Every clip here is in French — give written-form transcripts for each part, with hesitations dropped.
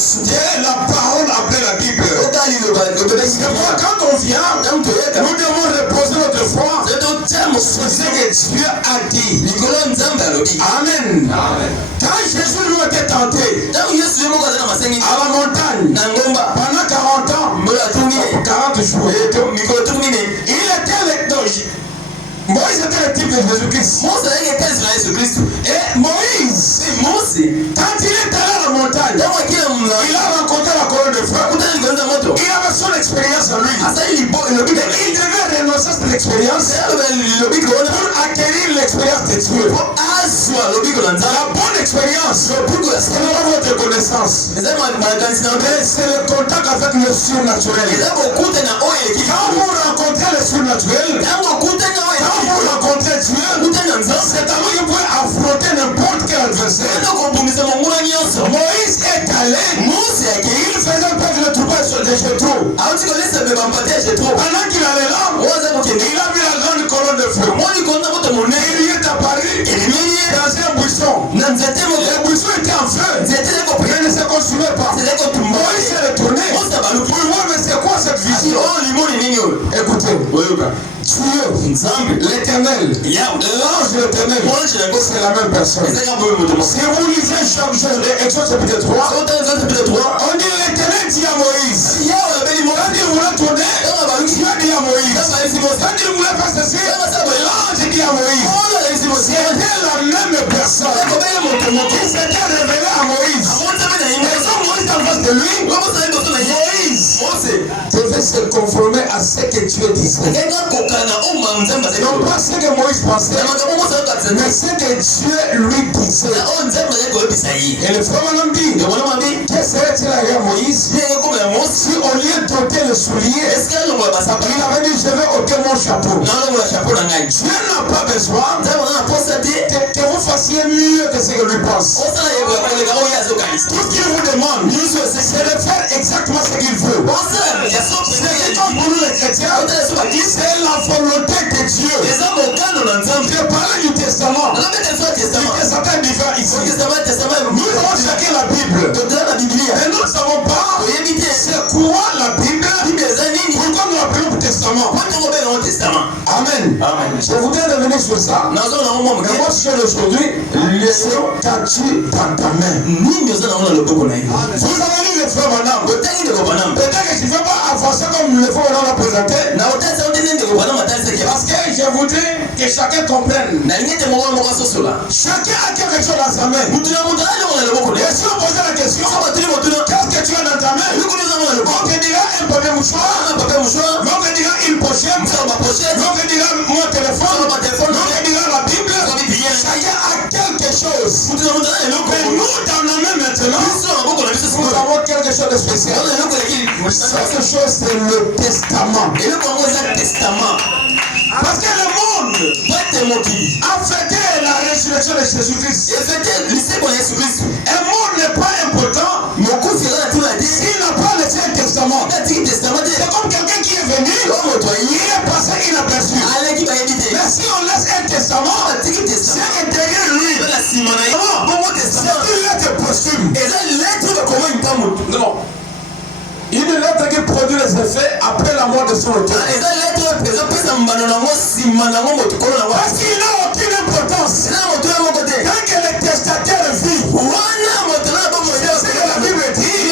C'est la parole après la Bible. C'est pourquoi quand on vient, nous devons reposer notre foi sur ce que Dieu a dit. Amen. Quand Jésus lui était tenté à la montagne pendant 40 ans, 40 jours, il était avec nous. Moïse était le type de Jésus-Christ. Et Moïse, quand il est allé à la montagne, il a rencontré la colonne de feu. Il avait son expérience en lui. Il devait renoncer à cette expérience pour acquérir l'expérience de Dieu. La bonne expérience, c'est pas votre connaissance. C'est le contact avec le surnaturel. Quand vous rencontrez le surnaturel, quand vous rencontrez Dieu, c'est alors que vous pouvez affronter n'importe quel adversaire. Moïse est allé, il faisait peur que le troupeau de Jéthro. Pendant qu'il allait là, il a vu la grande colonne de feu. Il lui est apparu dans un buisson. Le buisson était en feu. Il ne se consumait pas. Moïse s'est retourné pour voir mais c'est quoi cette vision. Écoutez, Dieu, l'éternel, l'ange de l'éternel, c'est la même personne. Si vous lisez chaque jour, Exode chapitre 3, on dit l'éternel dit à Moïse. Quand il voulait tourner, Dieu dit à Moïse. Quand il voulait faire ceci, l'ange dit à Moïse. C'était la même personne qui s'était révélée à Moïse. Et Moïse en face de lui, Moïse devait se conformer à ce que Dieu disait. Non pas ce que Moïse pensait, mais ce que Dieu lui disait. Et le frère Madame dit, que serait-il arrivé à Moïse si au lieu d'ôter le soulier, il avait dit je vais ôter mon chapeau. Dieu n'a pas besoin que vous fassiez mieux que ce que lui pense. Tout ce qu'il vous demande, c'est de faire exactement ce qu'il veut. C'est comme pour nous les chrétiens, c'est la volonté de Dieu. Je parlais du testament. Du testament divin ici. Nous avons chacun la Bible. Mais nous ne savons pas c'est quoi la Bible. Pourquoi nous appelons le testament. Amen. Je voudrais revenir sur ça. Mais moi, je suis aujourd'hui, qu'as-tu dans ta main. Vous avez lu le frère Madame. Peut-être que je ne vais pas avancer comme le frère Madame l'a présenté. Parce que je voudrais que chacun comprenne. Chacun a quelque chose dans sa main. Et si on pose la question, qu'est-ce que tu as dans ta main? On te dira un papier mouchoir. On te dira une pochette. On te dira mon téléphone. On te dira la Bible. Chacun a quelque chose. Mais nous, dans la main maintenant, nous avons quelque chose de spécial. Cette chose, c'est le testament. Parce que le monde a fêté la résurrection de Jésus-Christ. Un monde n'est pas important s'il n'a pas laissé un testament. C'est comme quelqu'un qui est venu, il est passé inaperçu. Mais si on laisse un testament, c'est derrière lui. C'est une lettre posthume. Non. Une lettre qui produit les effets après la mort de son auteur. Parce qu'il n'a aucune importance. Tant que le testataire vit, c'est ce que la Bible dit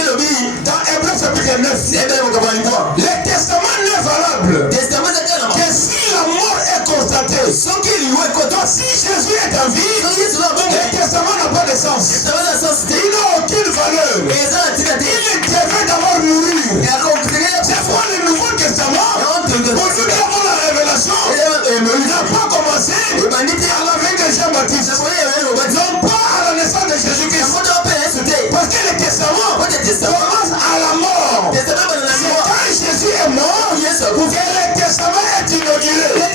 dans Hébreux chapitre 9. Le testament n'est valable que si la mort est constatée. Donc si Jésus est en vie, le testament n'a pas de sens. Il n'a aucune valeur. Il devait d'abord mourir. C'est pourquoi le Nouveau Testament, aujourd'hui avons la révélation, n'a pas commencé à la veille de Jean-Baptiste. Non pas à la naissance de Jésus-Christ. Parce que le testament commence à la mort. C'est quand Jésus est mort que le testament est inauguré. Et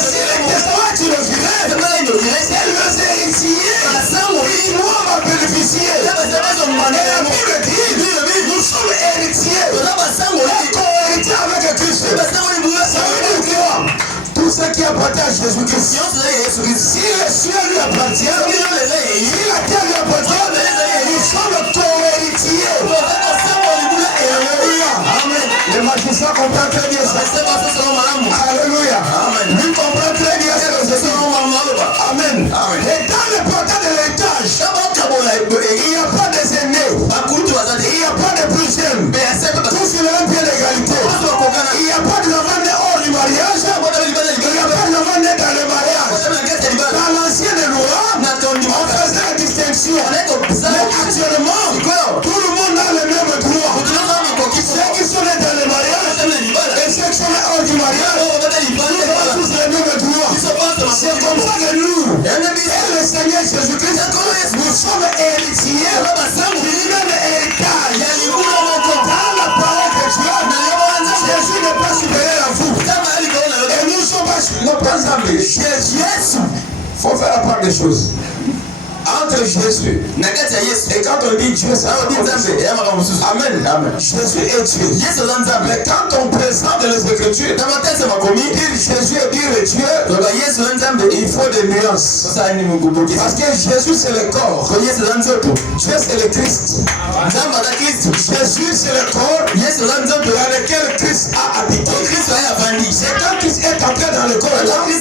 si le testament est inauguré, c'est le héritier qui doit bénéficier. Et la Bible dit, nous sommes héritiers. Et co-héritiers avec Christ. Ça veut dire quoi? Tout ce qui appartient à Jésus-Christ. Si le ciel lui appartient, si la terre lui appartient, nous sommes co-héritiers. comprend très bien ça. Alléluia. Lui comprend très bien ce que c'est. Amen. Et dans le portail de l'héritage, il n'y a pas des aînés. Il n'y a pas de plus jeunes. Tous sur le même pied d'égalité. Il n'y a pas de l'enfant né hors du mariage. Il n'y a pas de l'enfant né dans le mariage. Dans l'ancienne loi, on faisait la distinction. Mais actuellement, tout le monde a le même droit. Ceux qui sont nés dans le mariage et ceux qui sont nés hors du mariage, nous avons tous le même droit. C'est comme ça que nous, et le Seigneur Jésus-Christ, nous sommes héritiers du même héritage. Dans la parole de Dieu, Jésus n'est pas supérieur à vous. Et nous ne sommes pas supérieurs. Jésus, il faut faire la part des choses. Entre Jésus et quand on dit Dieu, ça veut dire Amen. Amen. Jésus est Dieu. Mais quand on présente les Écritures, dire Jésus et dire Dieu, il faut des nuances. Parce que Jésus c'est le corps. Dieu c'est le Christ. Jésus c'est le corps dans lequel Christ a habité. C'est quand Christ est entré dans le corps là, qui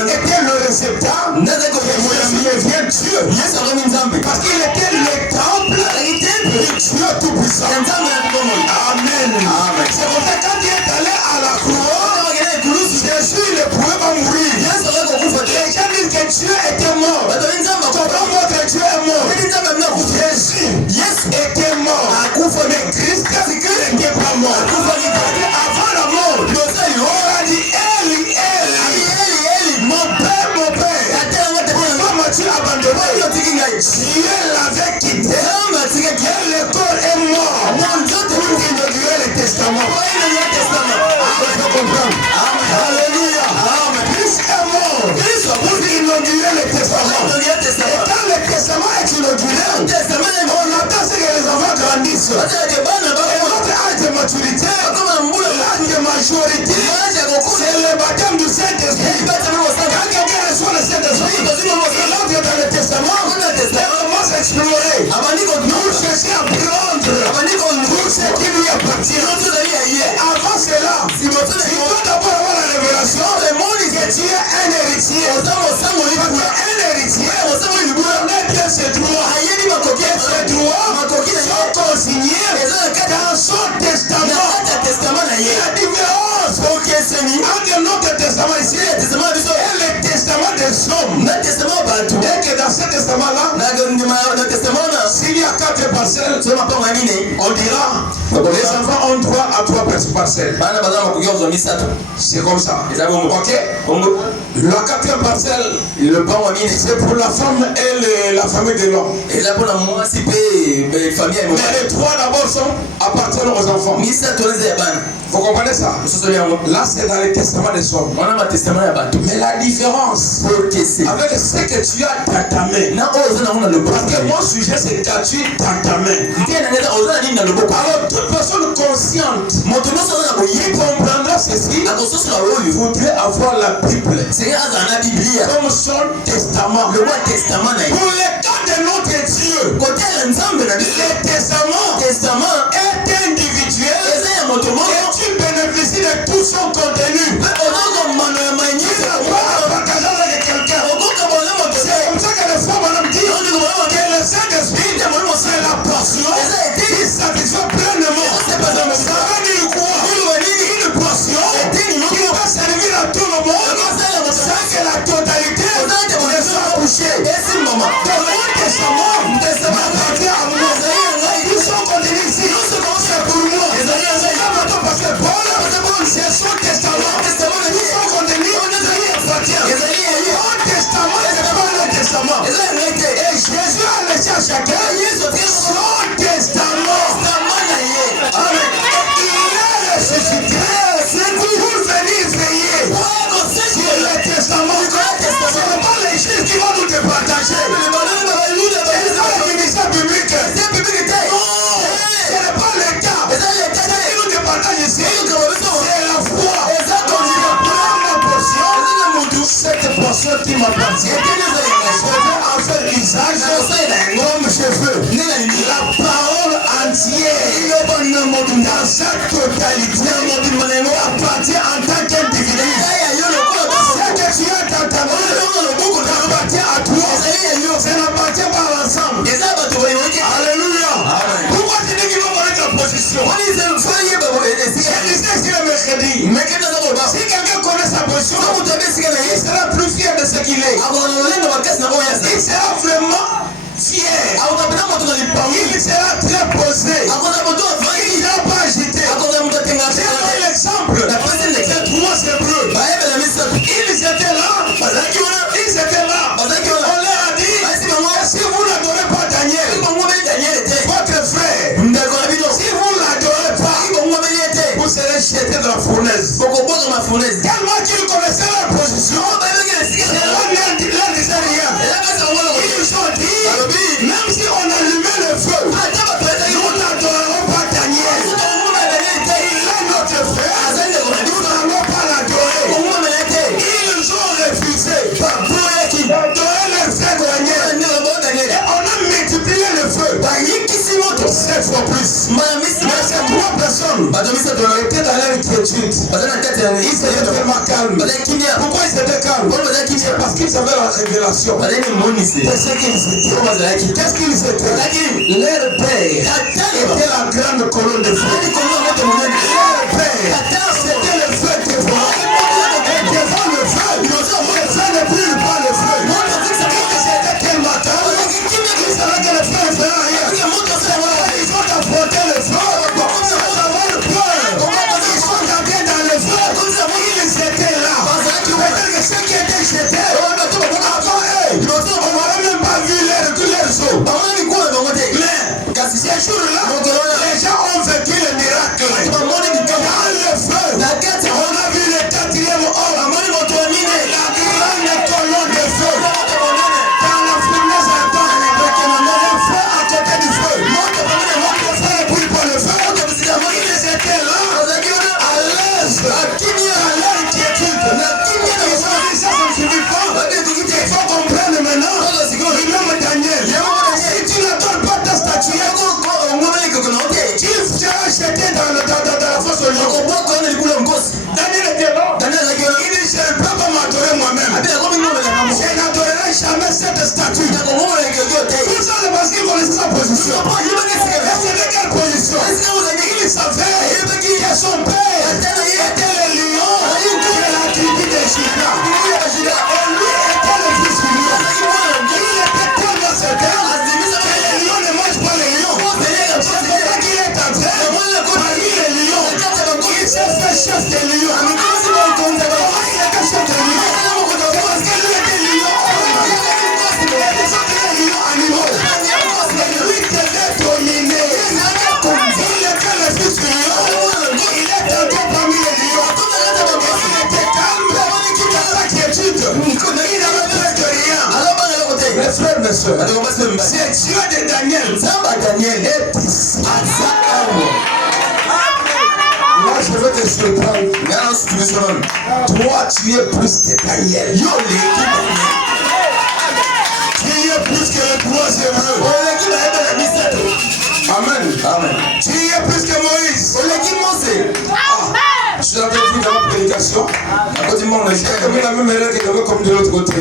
était le réceptacle, Jésus devient Dieu. Parce qu'il était le temple du Dieu tout-puissant. Amen. C'est pour ça que quand il est allé à la croix, Jésus ne pouvait pas mourir. Les gens disent que Dieu était mort. Comment votre Dieu est mort? Jésus était mort. Mais Christ n'était pas mort. Avant la mort, on a dit Eli, mon père. Pourquoi m'as-tu abandonné? Dieu l'avait quitté. Et le corps est mort. Pour inaugurer le testament. Je comprends. Alléluia. Christ est mort pour inaugurer le testament. Et quand le testament est inauguré, on attend ce que les enfants grandissent. Et notre âge de maturité, l'âge de majorité, c'est le baptême du Saint-Esprit. Quand quelqu'un reçoit le Saint-Esprit, il entre dans le testament, et commence à explorer. Nous chercher à prendre tout ce qui lui appartient. Avant cela, il faut d'abord avoir la révélation que tu es un héritier. Un héritier, on est bien ses droits. Et ses droits sont consignés dans son testament. Il y a différence entre notre testament ici et le testament des hommes. Et que dans ce testament-là, s'il y a 4 parcelles, on dira les enfants ont droit à 3 parcelles. C'est comme ça. Ok? La 4e parcelle, c'est pour la femme et la famille de l'homme. Mais les 3 d'abord appartiennent aux enfants. Vous comprenez ça? Là, c'est dans le testament des hommes. Mais la différence avec ce que tu as dans ta main, parce que mon sujet c'est qu'as-tu dans ta main. Alors, toute personne consciente qui comprendra ceci voudrait avoir la Bible comme son testament. Pour le cas de notre Dieu, le testament est individuel et tu bénéficies de tout son contenu. C'est comme ça que les femmes disent que le Saint-Esprit c'est la passion qui satisfait pleinement. Ça veut dire quoi? Une passion qui va servir à tout le monde sans que la totalité ne soit touchée. Dans le testament appartient à moi. Tout son contenu ici, c'est pour moi. Parce que Paul, c'est son testament. Tout son contenu appartient. Mon testament, c'est pas le testament. Et Jésus a laissé à chacun son testament. Amen. Il a ressuscité pour venir veiller sur le testament. Ce n'est pas les chiffres qui vont nous départager. Ce n'est pas le ministère public. Ce n'est pas l'État. Ce qui nous départage ici, c'est la foi. Prends ma portion, cette portion qui m'appartient. Je vais en faire usage comme je veux. La parole entière. dans sa totalité, appartient en tant qu'individu. Ce que tu as dans ta main appartient à toi. Ça n'appartient pas à l'ensemble. Alléluia. Pourquoi tu dis qu'il va connaître la position? Si quelqu'un connaît sa position, il sera plus fier de ce qu'il est. Il sera vraiment fier. Il sera très posé. Il ne sera pas agité. C'est l'exemple. C'est 3 Hébreux. Ils étaient là. On leur a dit, si vous n'adorez pas Daniel, votre frère, si vous ne l'adorez pas, vous serez jeté dans la fournaise. Tellement qu'ils connaissaient leur position, l'un disait rien. Ils ont dit, même si on allumait le feu, nous n'adorerons pas Daniel. Il est notre frère, nous n'allons pas l'adorer. Ils ont refusé d'adorer leur frère Daniel. Et on a multiplié le feu 7 fois plus. Mais ces 3 personnes étaient dans leur inquiétude. Ils étaient vraiment calmes. Pourquoi ils étaient calmes? C'est parce qu'ils avaient la révélation de ce qu'ils étaient. Qu'est-ce qu'ils étaient? Leur père était la grande colonne de feu. Leur père, c'était le feu devant. Devant le feu, le feu ne brûle pas le feu. C'était tellement calme. Ils savaient que le feu ne ferait rien. Ils ont affronté le feu sans avoir peur. Ils sont entrés dans le feu. Ils étaient là. Peut-être que ceux qui étaient jetés avant eux, on n'aurait même pas vu leur saut. Mais ces jours-là, les gens ont vécu le miracle. Dans le feu, on a vu le 4e homme, la grande colonne de feu. Dans la fournaise ardente, le feu à côté du feu. Le feu ne brûle pas le feu. Ils étaient là, à l'aise, à leur inquiétude. Ils ont dit ça ne suffit pas. Il faut comprendre maintenant. Même Daniel, si tu n'adores pas ta statue, tu seras jeté dans la fosse au lion. Daniel était là. Il dit, je ne peux pas m'adorer moi-même. Je n'adorerai jamais cette statue. Tout ça, c'est parce qu'il connaissait sa position. Et c'était quelle position? Il savait que son père était le lion de la tribu de Juda. Et lui était le fils du lion. Il était tellement certain que les lions ne mangent pas les lions. C'est pour ça qu'il est entré parmi les lions. Il s'est fait chef des lions. Il était chef des lions. Parce que lui était lion. Et les autres étaient lions animaux. Lui devait dominer. Il était le fils du lion. Il est entré parmi les lions. Il était calme. Il avait l'inquiétude. Il n'avait peur de rien. Mes frères, mes soeurs, c'est Dieu de Daniel. Est ici. Là, je vais te surprendre. Toi, tu es plus que Daniel. Tu es plus que le 3 Hébreux. Amen. Tu es plus que Moïse. Je suis en train de dire dans ma prédication. J'ai commis la même erreur que j'avais comme de l'autre côté.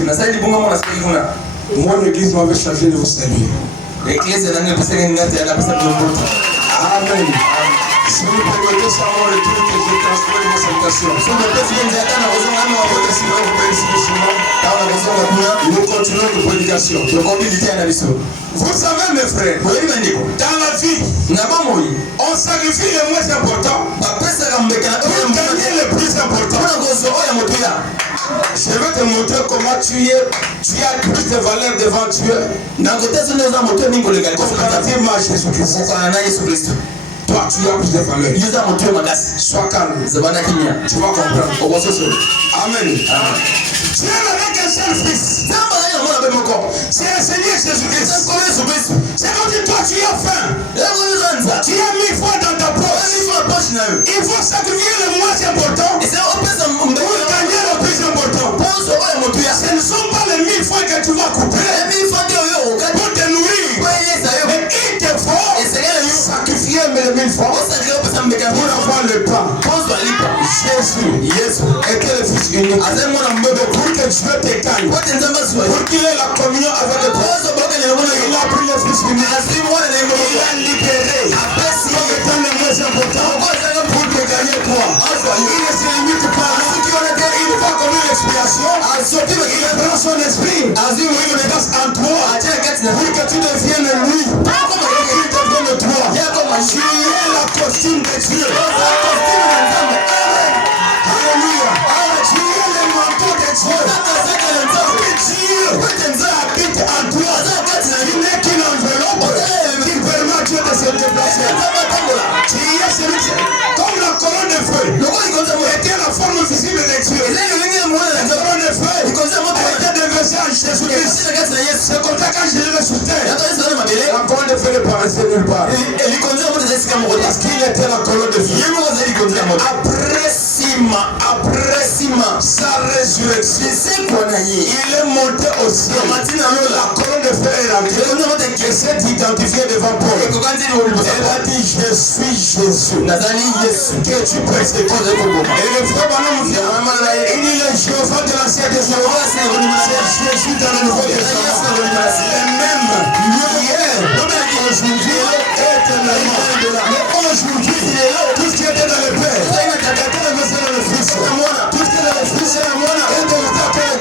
Mon église m'avait chargé de vous servir. Amen. Si vous permettez ça, on retourne que je transmets ma salutation. Nous continuons de prédication. Vous savez, mes frères, dans la vie, on sacrifie le moins important pour gagner le plus important. Je vais te montrer comment tu as plus de valeur devant Dieu comparativement à Jésus-Christ. Toi, tu as plus de valeur. Sois calme. Tu vas comprendre. Amen. Dieu n'avait qu'un seul fils. C'est le Seigneur Jésus-Christ. C'est comme si toi tu as faim. Tu as 1000 fois dans ta poche. Il faut sacrifier le moins important pour gagner le plus important. Ce ne sont pas les 1000 fois que tu vas couper pour te nourrir. Mais il te faut sacrifier les 1000 fois. pour avoir le pain. Jésus était le Fils unique. Pour que Dieu t'écaille, pour qu'il ait la communion avec toi, il a pris le Fils unique. Il a libéré. Comme étant le moins important pour te gagner toi. Il ne se limite pas à ce qui en était une fois comme une expiation. Il prend son esprit. Il le passe en toi pour que tu deviennes lui. Pour que tu deviennes toi. Tu es la costume de Dieu. Alléluia. Tu es le manteau de Dieu. Dieu habite en toi. Tu n'es qu'une enveloppe qui permet à Dieu de se déplacer. Tu es celui comme la colonne de feu était la forme visible de Dieu. La colonne de feu était déversée en Jésus-Christ. C'est comme ça quand Jésus est sur terre. La colonne de feu ne paraissait nulle part. Parce qu'il était la colonne de feu. Après sa résurrection, il est monté au ciel. La colonne de feu est rentrée. Il s'est identifié devant Paul. Elle a dit, je suis Jésus. Que tu persécutes. Et le frère Branham vient. Il dit, le Jéhovah de l'ancien Testament, c'est Jésus dans le Nouveau Testament. Le même hier, aujourd'hui, éternellement. Mais aujourd'hui, tout ce qui était dans le Père, dans le Fils. Tout ce qui est dans le Fils est dans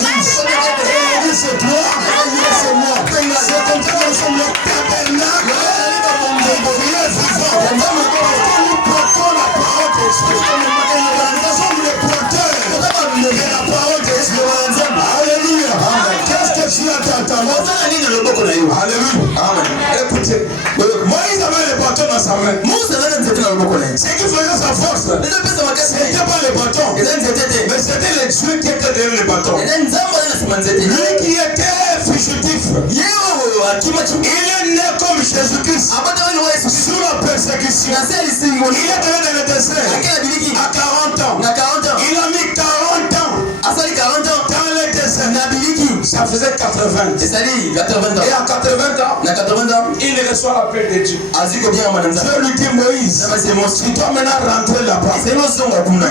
l'Église. Et l'Église c'est toi, et c'est moi. C'est comme ça que nous sommes le tabernacle de Dieu vivant. Nous portons la parole de Dieu. Nous sommes les porteurs de la parole de Dieu. Alléluia. Qu'est-ce que tu as entendu? Alléluia. Écoutez, Moïse avait le bâton dans sa main. Ce qui faisait sa force, ce n'était pas le bâton, mais c'était le Dieu qui était derrière le bâton. Lui qui était fugitif, il est né comme Jésus-Christ sous la persécution. Il est allé dans le désert à 40 ans. Il a mis 40 ans dans le désert. Ça faisait 80. Et à 80 ans, il reçoit l'appel de Dieu. Dieu lui dit, Moïse, tu dois maintenant rentrer là-bas. Lui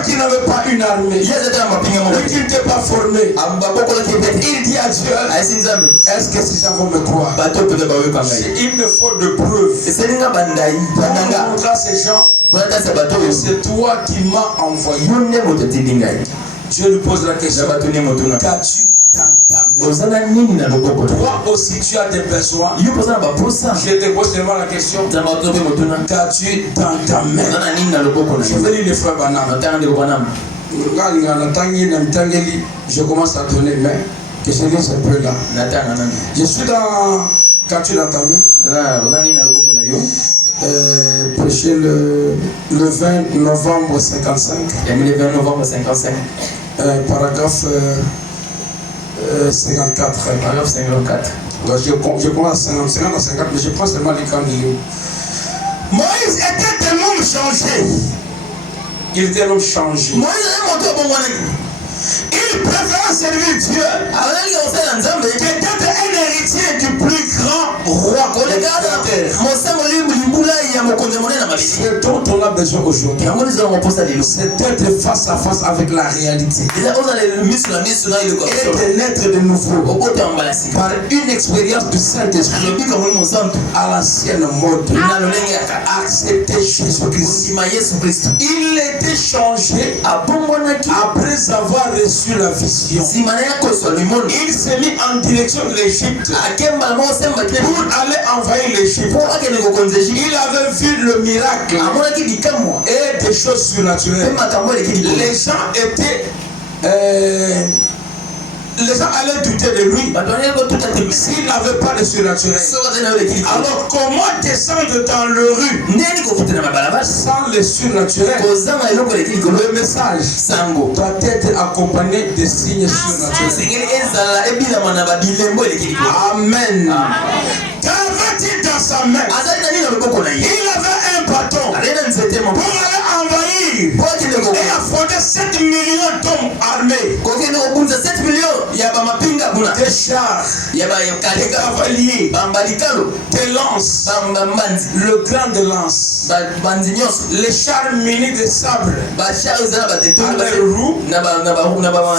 qui n'avait pas une armée, lui qui n'était pas formé, il dit à Dieu, est-ce que ces gens vont me croire? Il me faut de preuves. Pour montrer à ces gens, c'est toi qui m'as envoyé. Dieu lui pose la question, qu'as-tu dans ta main? Toi aussi tu as des besoins. Je te pose seulement la question, qu'as-tu dans ta main? Je vais lire les frères Branham. Je commence à donner main. Que je lise un peu là. Je suis dans. Qu'as-tu dans ta main? Prêché le 20 novembre 55. Paragraphe 54. Paragraphe 54. Donc je commence à 50 à 50, mais je prends seulement les camps de Léo. Moïse était tellement changé. Il était l'homme changé. Il préfère servir Dieu que d'être un héritier du plus grand roi de la terre. Ce dont on a besoin aujourd'hui, c'est d'être face à face avec la réalité. Et de naître de nouveau par une expérience du Saint-Esprit à l'ancienne mode. Accepter Jésus-Christ. Il était changé après avoir reçu la vision. Il s'est mis en direction de l'Égypte pour aller envahir l'Égypte. Il avait vu le miracle et des choses surnaturelles. Les gens étaient les gens allaient douter de lui s'il n'avait pas de surnaturel. Alors comment descendre dans le rue sans le surnaturel? Le message doit être accompagné de signes surnaturels. Amen. Qu'avait-il dans sa main? Il avait un bâton pour aller envahir et affronter 7 millions d'hommes armés. Des chars, des cavaliers, des lances, le clan de lance. Les chars munis de sabre à leur roue,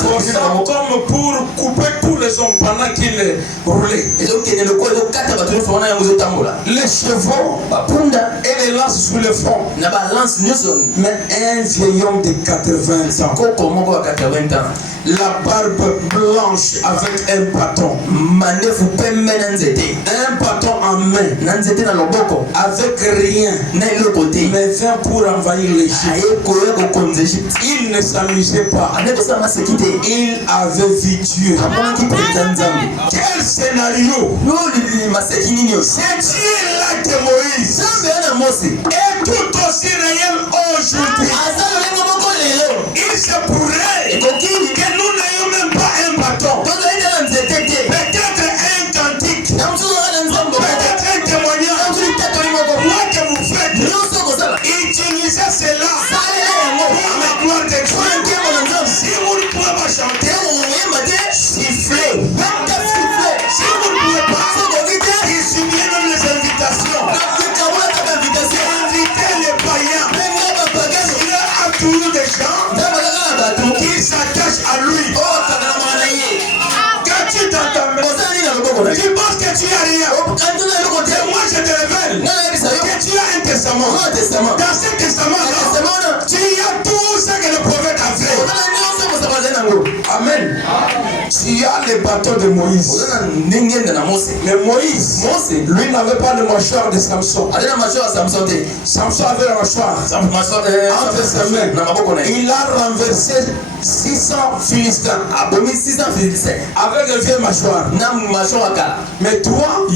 forçant comme pour couper tous les hommes pendant qu'ils roulaient. Les chevaux et les lances sur le front. Mais un vieil homme de 80 ans, la barbe blanche avec un bâton, un bâton en main, avec rien, mais vient pour envahir l'Égypte. Il ne s'amusait pas, il avait vu Dieu. Quel scénario! C'est Dieu là de Moïse et tout aussi réel aujourd'hui. Il se pourrait que nous n'ayons même pas un bâton, peut-être un cantique, peut-être un témoignage. Quoi que vous faites, utilisez cela pour la gloire de Dieu. Si vous ne pouvez pas chanter, sifflez. Si vous ne pouvez pas, distribuez même les invitations. Invitez les païens. Il y a toujours des gens qui s'attachent à lui. Quand tu t'entends, tu penses que tu n'as rien. Et moi je te révèle que tu as un testament. Dans ce testament-là, tu as tout ce que le prophète a fait. Amen. Tu as les bâtons de Moïse. Mais Moïse, lui n'avait pas le mâchoire de Samson. Samson avait le mâchoire entre ses mains. Il a renversé 600 Philistins avec un vieux mâchoire. Mais toi,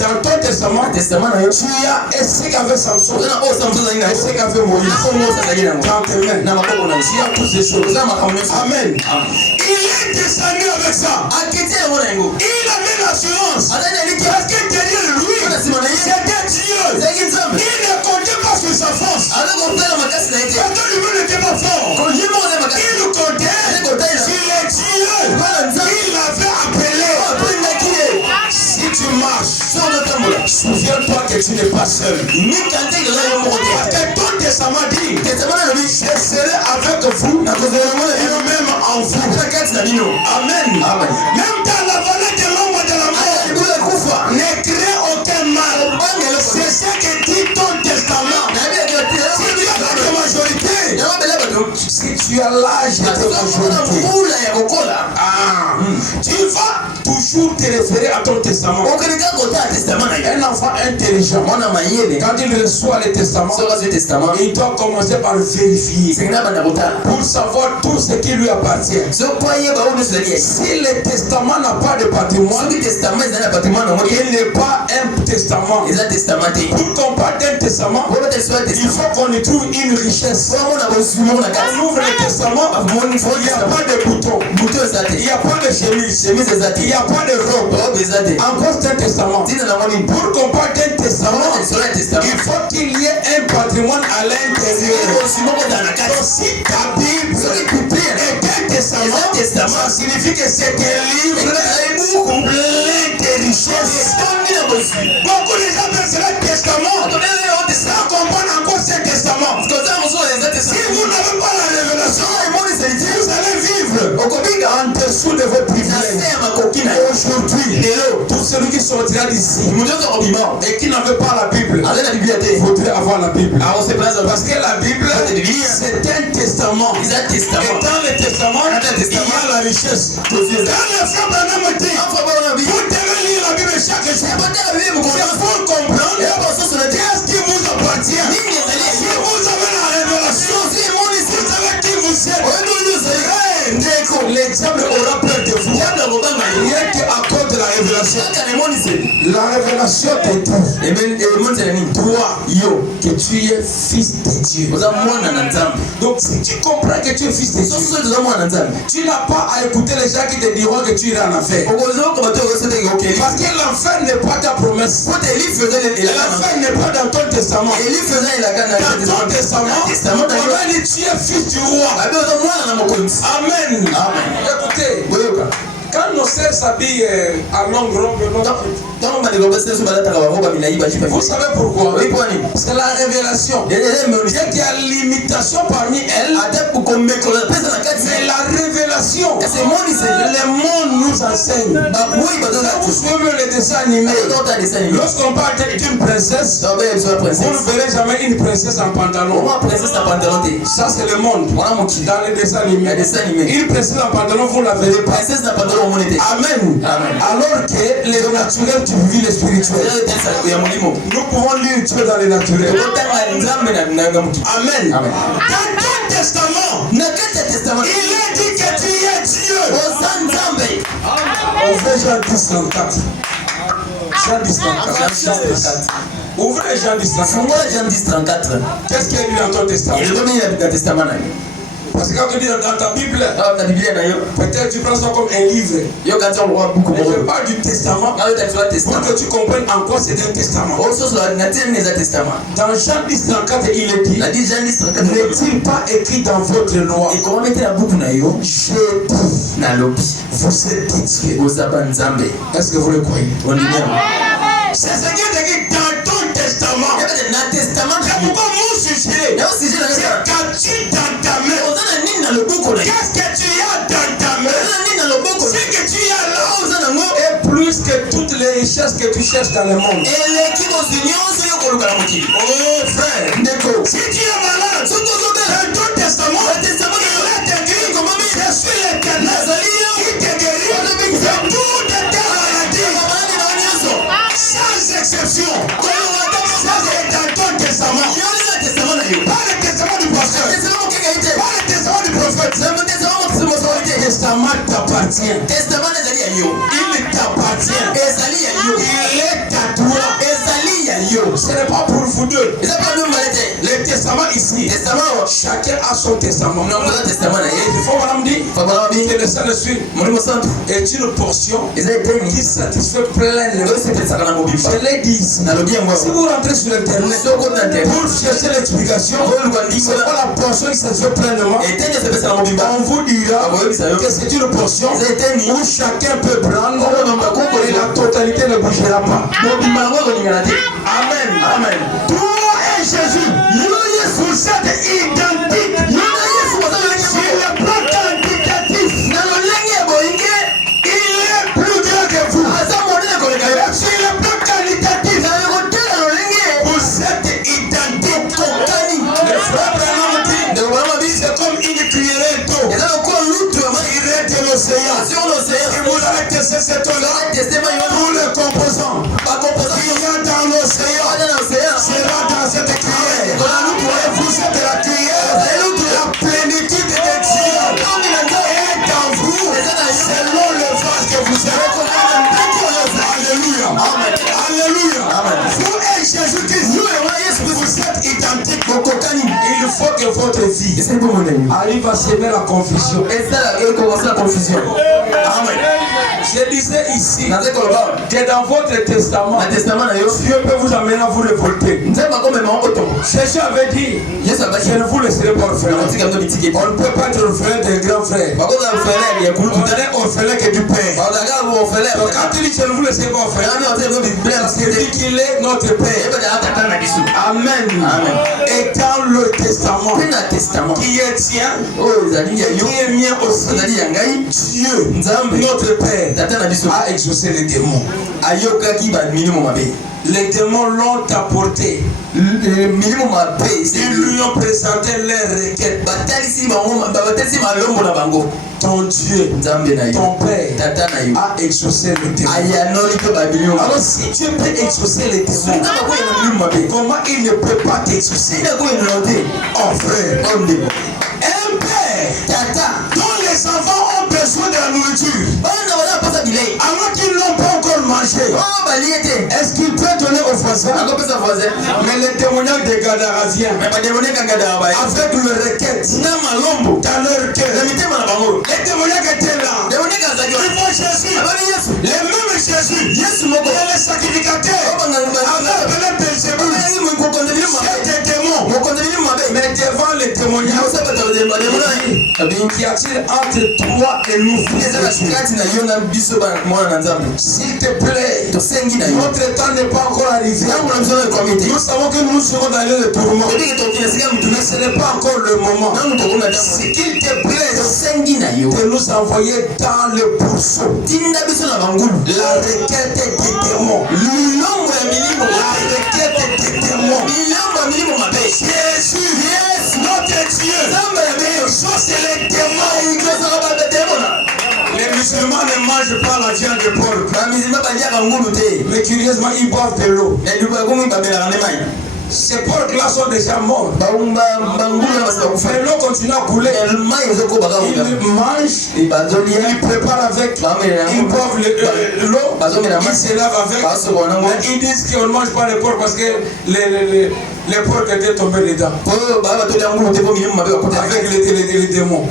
dans ton testament, tu as ce qu'avait Samson, ce qu'avait Moïse. Dans tes mains, tu as toutes ces choses. Amen. Il est descendu avec ça. Il avait l'assurance. Parce que derrière lui, c'était Dieu. Il ne comptait pas sur sa force. Parce que lui n'était pas fort. Il comptait sur les dieux. Il l'avait appelé. Si tu marches, souviens-toi que tu n'es pas seul. Parce que ton testament dit, je serai avec vous et même en vous. Amen. Même dans la vallée de l'ombre de la mort, ne crée aucun mal. C'est ce que dit ton testament. Si tu as la majorité, si tu as l'âge de majorité, tu vas toujours te référer à ton testament. Un enfant intelligent, quand il reçoit le testament, il doit commencer par vérifier pour savoir tout ce qui lui appartient. Si le testament n'a pas de patrimoine, il n'est pas un testament. Pour qu'on parle d'un testament, il faut qu'on y trouve une richesse. On ouvre le testament, il n'y a pas de bouton, il n'y a pas de chemise, il n'y a pas de robe. Encore c'est un testament. Pour qu'on parle d'un testament, il faut qu'il y ait un patrimoine à l'intérieur. Si ta Bible est un testament, ça signifie que c'est un livre plein de richesses. Beaucoup de gens pensent le testament sans comprendre encore ce testament. Si vous n'avez pas la révélation, vous allez vivre en dessous de vos privilèges. Aujourd'hui, tout celui qui sortira d'ici et qui n'avait pas la Bible faudrait avoir la Bible. Parce que la Bible, c'est un testament. Et dans le testament, il y a la richesse. Quand le frère Branham dit, vous devez lire la Bible chaque jour. C'est pour comprendre qu'est-ce qui vous appartient. Si vous avez la révélation, vous savez qui vous êtes. Les diables aura peur de vous. Rien qu'à cause de la révélation. La révélation te dit, toi, que tu es fils de Dieu. Donc si tu comprends que tu es fils de Dieu, tu n'as pas à écouter les gens qui te diront que tu iras en enfer. Parce que l'enfer n'est pas ta promesse. L'enfer n'est pas dans ton testament. Dans ton testament, on va dire tu es fils du roi. Amen. Écoutez, Quand nos sœurs s'habillent à longue robe, vous savez pourquoi? C'est la révélation. Il y a l'imitation parmi elles, mais la révélation, le monde nous enseigne. Quand vous suivez les dessins animés, lorsqu'on parle d'une princesse, vous ne verrez jamais une princesse en pantalon. Ça c'est le monde. Dans les dessins animés, une princesse en pantalon, vous ne la verrez pas. Amen. Alors que les naturels, tu vis les spirituels. Nous pouvons lire Dieu dans les naturels. Amen. Dans ton testament, il est dit que tu es Dieu. Ouvrez Jean 10, 34. Jean 10, 34. Ouvrez Jean 10, 34. Qu'est-ce qu'il y a dit dans ton testament? Parce que quand tu dis dans ta Bible, peut-être tu prends ça comme un livre. Mais je parle du testament pour que tu comprennes en quoi c'est un testament. Dans Jean 10, 34, il est dit, n'est-il pas écrit dans votre loi? Je dis, vous êtes Dieu. Est-ce que vous le croyez? C'est ce qui est écrit dans ton testament. C'est pourquoi mon sujet, c'est qu'as-tu dans ta main? Qu'est-ce que tu as dans ta main? Ce que tu as là est plus que toutes les richesses que tu cherches dans le monde. Oh frère, si tu es malade, dans ton testament, il est écrit, je suis l'Éternel qui te guérit de toutes tes maladies. Sans exception. Ça c'est dans ton testament. Pas le testament du pasteur. Pas le testament du prophète. Le testament t'appartient. Il t'appartient. Il est à toi. Ce n'est pas pour vous deux. Le testament ici, chacun a son testament. Il faut madame dire que le Saint-Esprit est une portion qui satisfait pleinement. Je l'ai dit ici. Si vous rentrez sur Internet pour chercher l'explication, c'est pas la portion qui satisfait pleinement. On vous dira que c'est une portion où chacun peut prendre et la totalité ne bougera pas. Amen. Amen. Toi et Jésus, vous êtes identiques. Sur le plan quantitatif, il est plus grand que vous. Sur le plan qualitatif, vous êtes identiques. Le frère Branham dit, c'est comme une cuillerée d'eau tirée de l'océan. Et vous allez tester cette eau-là pour le composant. Il y a dans l'océan, sera dans cette cuillère. Vous êtes la cuillère, la plénitude de Dieu est dans vous, selon le vase que vous êtes. Alléluia. Alléluia. Vous et Jésus-Christ, vous êtes identiques. Il faut que votre vie arrive à semer la confusion. Amen. Je disais ici que dans votre testament, Dieu peut vous amener à vous révolter. Jésus avait dit, je ne vous laisserai pas orphelin. On ne peut pas être orphelin d'un grand frère. On est orphelin que du Père. Donc quand il dit je ne vous laisserai pas orphelin, c'est dit qu'il est notre Père. Amen. Et dans le testament qui est tien, qui est mien aussi, Dieu, notre Père, a exaucé les démons. Les démons l'ont apporté. Ils lui ont présenté leurs requêtes. Ton Dieu, ton Père a exaucé les démons. Alors si Dieu peut exaucer les démons, comment il ne peut pas t'exaucer? Oh frère, un père dont les enfants ont besoin de la nourriture, alors qu'ils n'ont pas encore mangé, est-ce qu'il peut donner aux voisins? Mais le témoignage des Gadarasiens, avec le requête dans leur cœur, les témoignages étaient là. Ils vont Jésus, les mêmes Jésus, et les sacrificateurs avaient appelé Belzébul, c'est des démons. Mais devant les témoignages? Qu'y a-t-il entre toi et nous? S'il te plaît, notre temps n'est pas encore arrivé. Nous savons que nous serons dans le tourment, mais ce n'est pas encore le moment. S'il te plaît de nous envoyer dans le pourceau. La requête des démons. La requête des démons. Jésus, notre Dieu, c'est les démons. Les musulmans ne mangent pas la viande de porc. Mais curieusement, ils boivent de l'eau. Ces porcs-là sont déjà morts. Mais l'eau continue à couler. Ils mangent, ils préparent avec, ils boivent l'eau, ils se lavent avec. Ils disent qu'on ne mange pas les porcs parce que les porcs étaient tombés dedans. Avec les démons.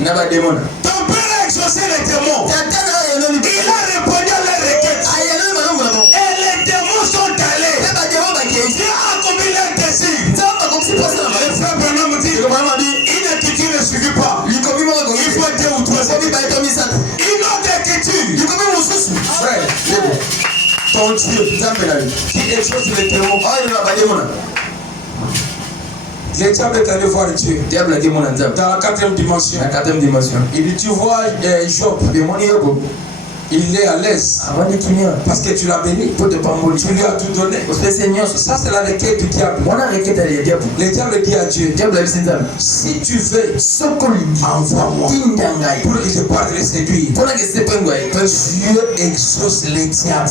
Ton père a exaucé les démons. Il a répondu à leurs requêtes. Et les démons sont allés. Dieu a accompli leur désir. Le frère Branham dit, une écriture ne suffit pas. Il faut 2 ou 3 écritures. Une autre écriture. Frère, ton Dieu qui exauce les démons. Le diable est allé voir Dieu dans la 4e dimension. Il dit, tu vois Job, il est à l'aise parce que tu l'as béni, tu lui as tout donné. Ça c'est la requête du diable. Le diable dit à Dieu, si tu veux, envoie-moi pour que je puisse les séduire. Dieu exauce les diables.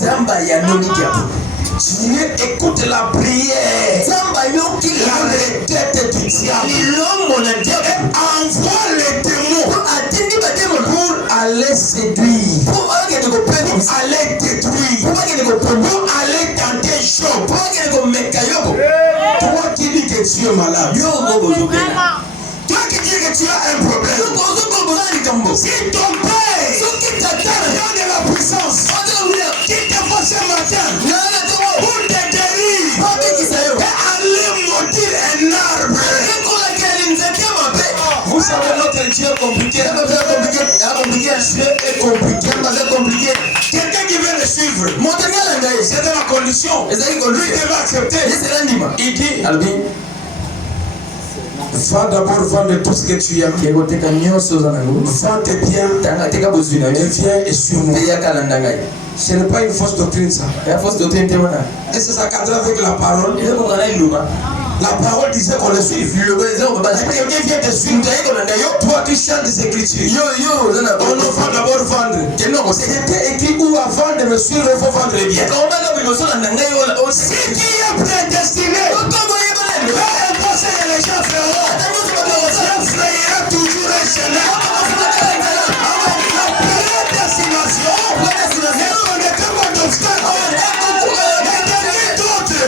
Dieu écoute la prière, la requête du diable. Envoie les démons pour aller séduire, pour aller détruire, pour aller tenter Job. Toi qui dis que tu es malade, toi qui dis que tu as un problème, si ton père donne de la puissance, qui te voit ce matin pour te guérir, et aller maudire un arbre. Vous savez, notre Dieu est compliqué. Dieu est compliqué. Quelqu'un qui veut le suivre, c'est dans la condition. Il devait accepter. Il dit, va d'abord vendre tout ce que tu aimes. Vends tes biens et viens et suis-moi. Ce n'est pas une fausse doctrine ça. Et c'est ça cadre avec la parole. La parole disait qu'on le suive. Quelqu'un vient te suivre. Toi tu chantes des écritures. On va d'abord vendre. C'était écrit où avant de me suivre il faut vendre les biens. Ce qui est prédestiné, peu importe ce que les gens feront, Dieu frayera toujours un chemin. La prédestination n'est pas d'obstacle. Les derniers d'autres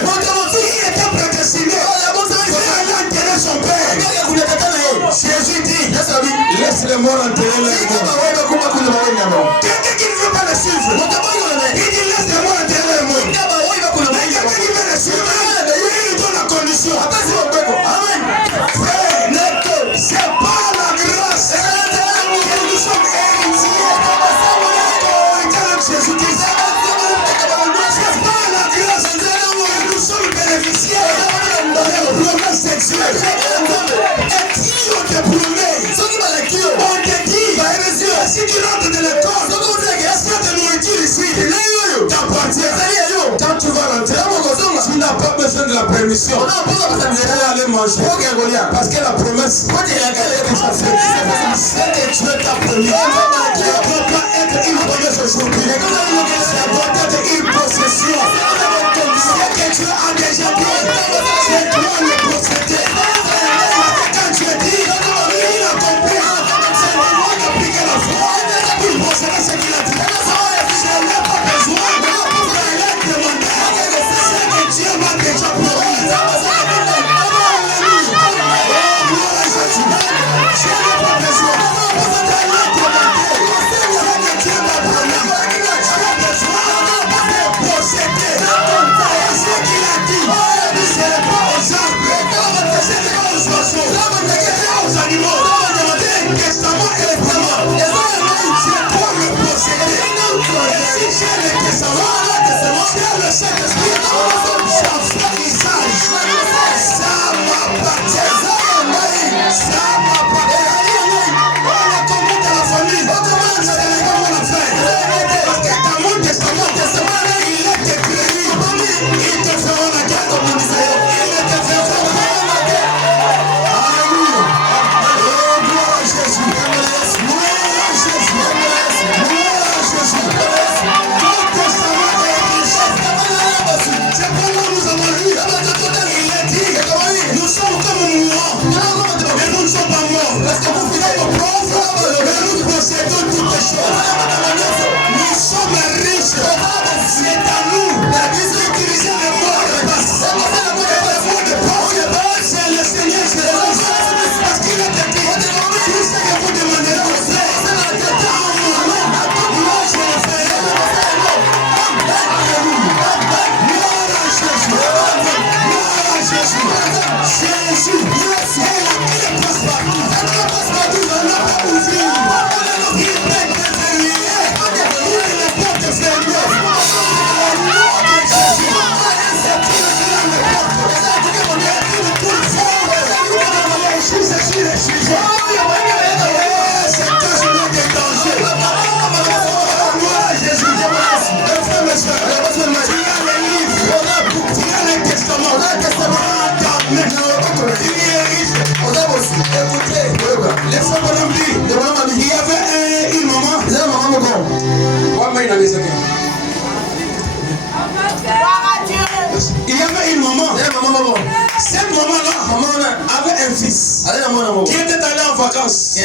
qui étaient prédestinés enterrer son père. Jésus dit, laisse les morts enterrer leurs morts. Quelqu'un qui ne veut pas le suivre, il dit laisse les morts enterrer leurs morts. Mais quelqu'un qui veut le suivre, il lui donne la condition. Amen. Frère, c'est pas la grâce que nous sommes héritiers. Jésus-Christ. C'est pas la grâce que nous sommes bénéficiaires. Promesse sexuelle. Et qui ont te promis? On te dit, si tu rentres dans l'école, est-ce que ta nourriture ici t'appartient? Quand tu vas rentrer, tu n'as pas besoin de la permission pour aller manger. Parce que la promesse, c'est que Dieu t'a promis. Ça ne doit pas être une promesse aujourd'hui. Ça doit être une possession. C'est que Dieu a déjà dit, c'est toi le possédé. Quand tu dis, il a compris, c'est moi qui applique la foi pour posséder ce qu'il a dit. Je n'ai pas besoin de aller demander ce que Dieu m'a déjà promis. Je n'ai pas besoin d'aller demander ce que Dieu m'a promis. Écoutez, les femmes il y avait une maman. Il y avait une maman. Cette maman-là avait un fils qui était allé en vacances.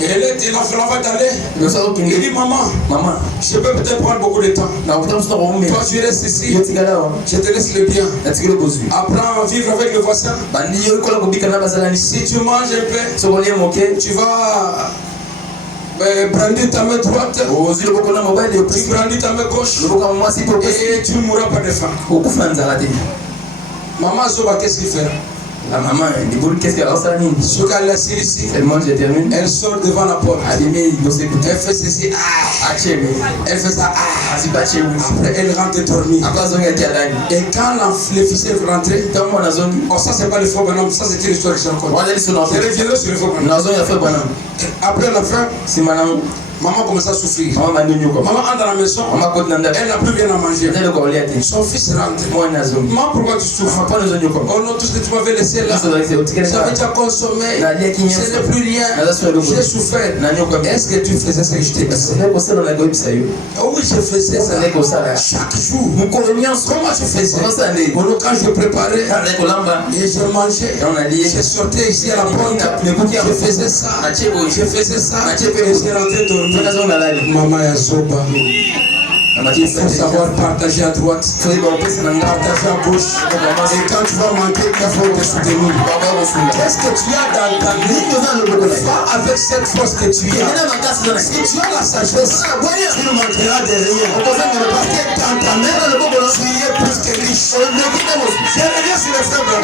Et elle était l'enfant d'aller. Il dit maman, je peux peut-être prendre beaucoup de temps. Toi tu restes ici. Je te laisse le bien. Apprends à vivre avec le voisin. Si tu manges un peu, tu vas brandir ta main droite, tu brandis ta main gauche et tu ne mourras pas de faim. Maman Zoba, qu'est-ce qu'il fait? La maman, qu'est-ce qu'elle a fait? Ce qu'elle a ici, elle mange, elle termine. Elle sort devant la porte. Elle fait ceci, elle fait ça, après elle rentre dormir. Et quand le fils est rentré, ça c'est pas le faux bonhomme, ça c'est une histoire que je raconte. C'est le vieux sur le faux bonhomme. Après la fin, maman commence à souffrir. Maman entre dans la maison. Elle n'a plus rien à manger. Son fils rentre. Maman, pourquoi tu souffres? Oh non, tout ce que tu m'avais laissé là, j'avais déjà consommé. Ce n'est plus rien. J'ai souffert. Est-ce que tu faisais ce que je t'ai dit? Oh oui, je faisais ça. Chaque jour. Comment tu faisais? Quand je préparais et je mangeais, je sortais ici à la porte. Je faisais ça. Je faisais ça. Et je rentrais dormir. Maman Yazoba. Il faut savoir partager à droite, partager à gauche. Et quand tu vas manquer, il faut te soutenir. Qu'est-ce que tu as dans ta vie? Va avec cette force que tu as. Si tu as la sagesse, tu ne manqueras de rien. Parce que dans ta main, tu es plus que riche. Je reviens sur les frères blancs.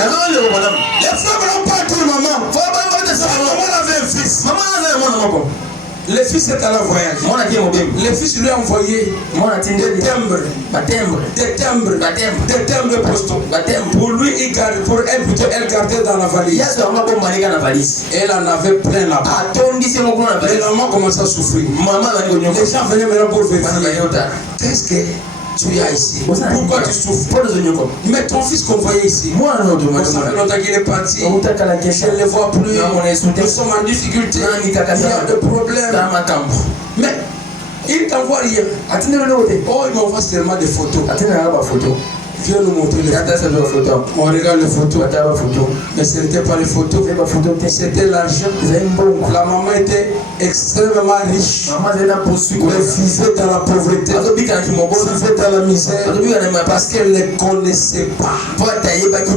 Les frères blancs partent pour maman. Maman avait un fils. Le fils est à la voyage. Le fils lui a envoyé des timbres postaux. Pour lui, pour elle plutôt, elle gardait dans la valise. Elle en avait plein là-bas. Et la maman commençait à souffrir. Les gens venaient maintenant pour vérifier. Qu'est-ce que tu as ici? Pourquoi tu souffres? Mais ton fils qu'on voyait ici, on savait longtemps qu'il est parti. Je ne le vois plus. Nous sommes en difficulté. Il y a des problèmes. Mais il ne t'envoie rien. Oh, il m'envoie seulement des photos. Viens nous montrer les photos. On regarde les photos. Mais ce n'était pas les photos. C'était l'argent. La maman était extrêmement riche. Elle vivait dans la pauvreté. Elle vivait dans la misère. Parce qu'elle ne connaissait pas.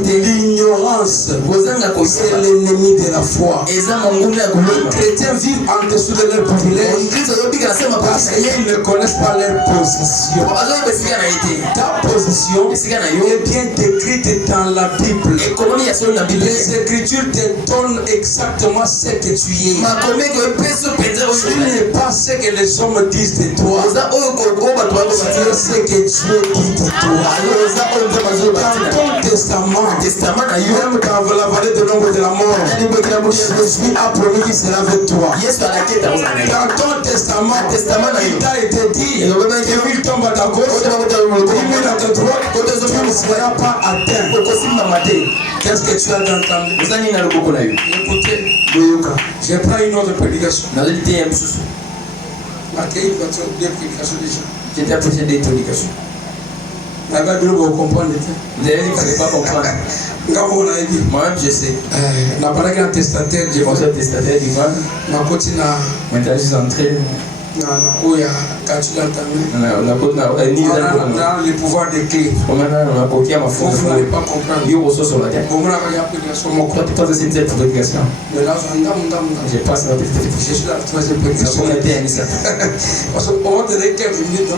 L'ignorance est l'ennemi de la foi. Les chrétiens vivent en dessous de leurs privilèges parce qu'ils ne connaissent pas leur position. Ta position est bien décrite dans la Bible. Les Écritures te donnent exactement ce que tu es. Tu n'es pas ce que les hommes disent de toi. Tu es ce que Dieu dit de toi. Dans ton testament, même dans la vallée de l'ombre de la mort, Jésus a promis qu'il sera avec toi. Dans ton testament, il t'a été dit que il tombe à ta gauche, il met à ta droite, tu ne seras pas atteint. Qu'est-ce que tu as dans ta main? Écoutez, je prends une autre prédication. Marquez deux prédications déjà. J'étais approché des prédications. Vous comprenez? Vous allez pas comprendre. Moi-même, je sais. La parole est testataire. J'ai pensé au testataire du mal. Maintenant, je suis entré. Où il y a quand tu l'entends. Dans le pouvoir des clés. Vous n'allez pas comprendre. Mais là, j'ai passé la je suis la troisième prédication. On va te donner quelques minutes.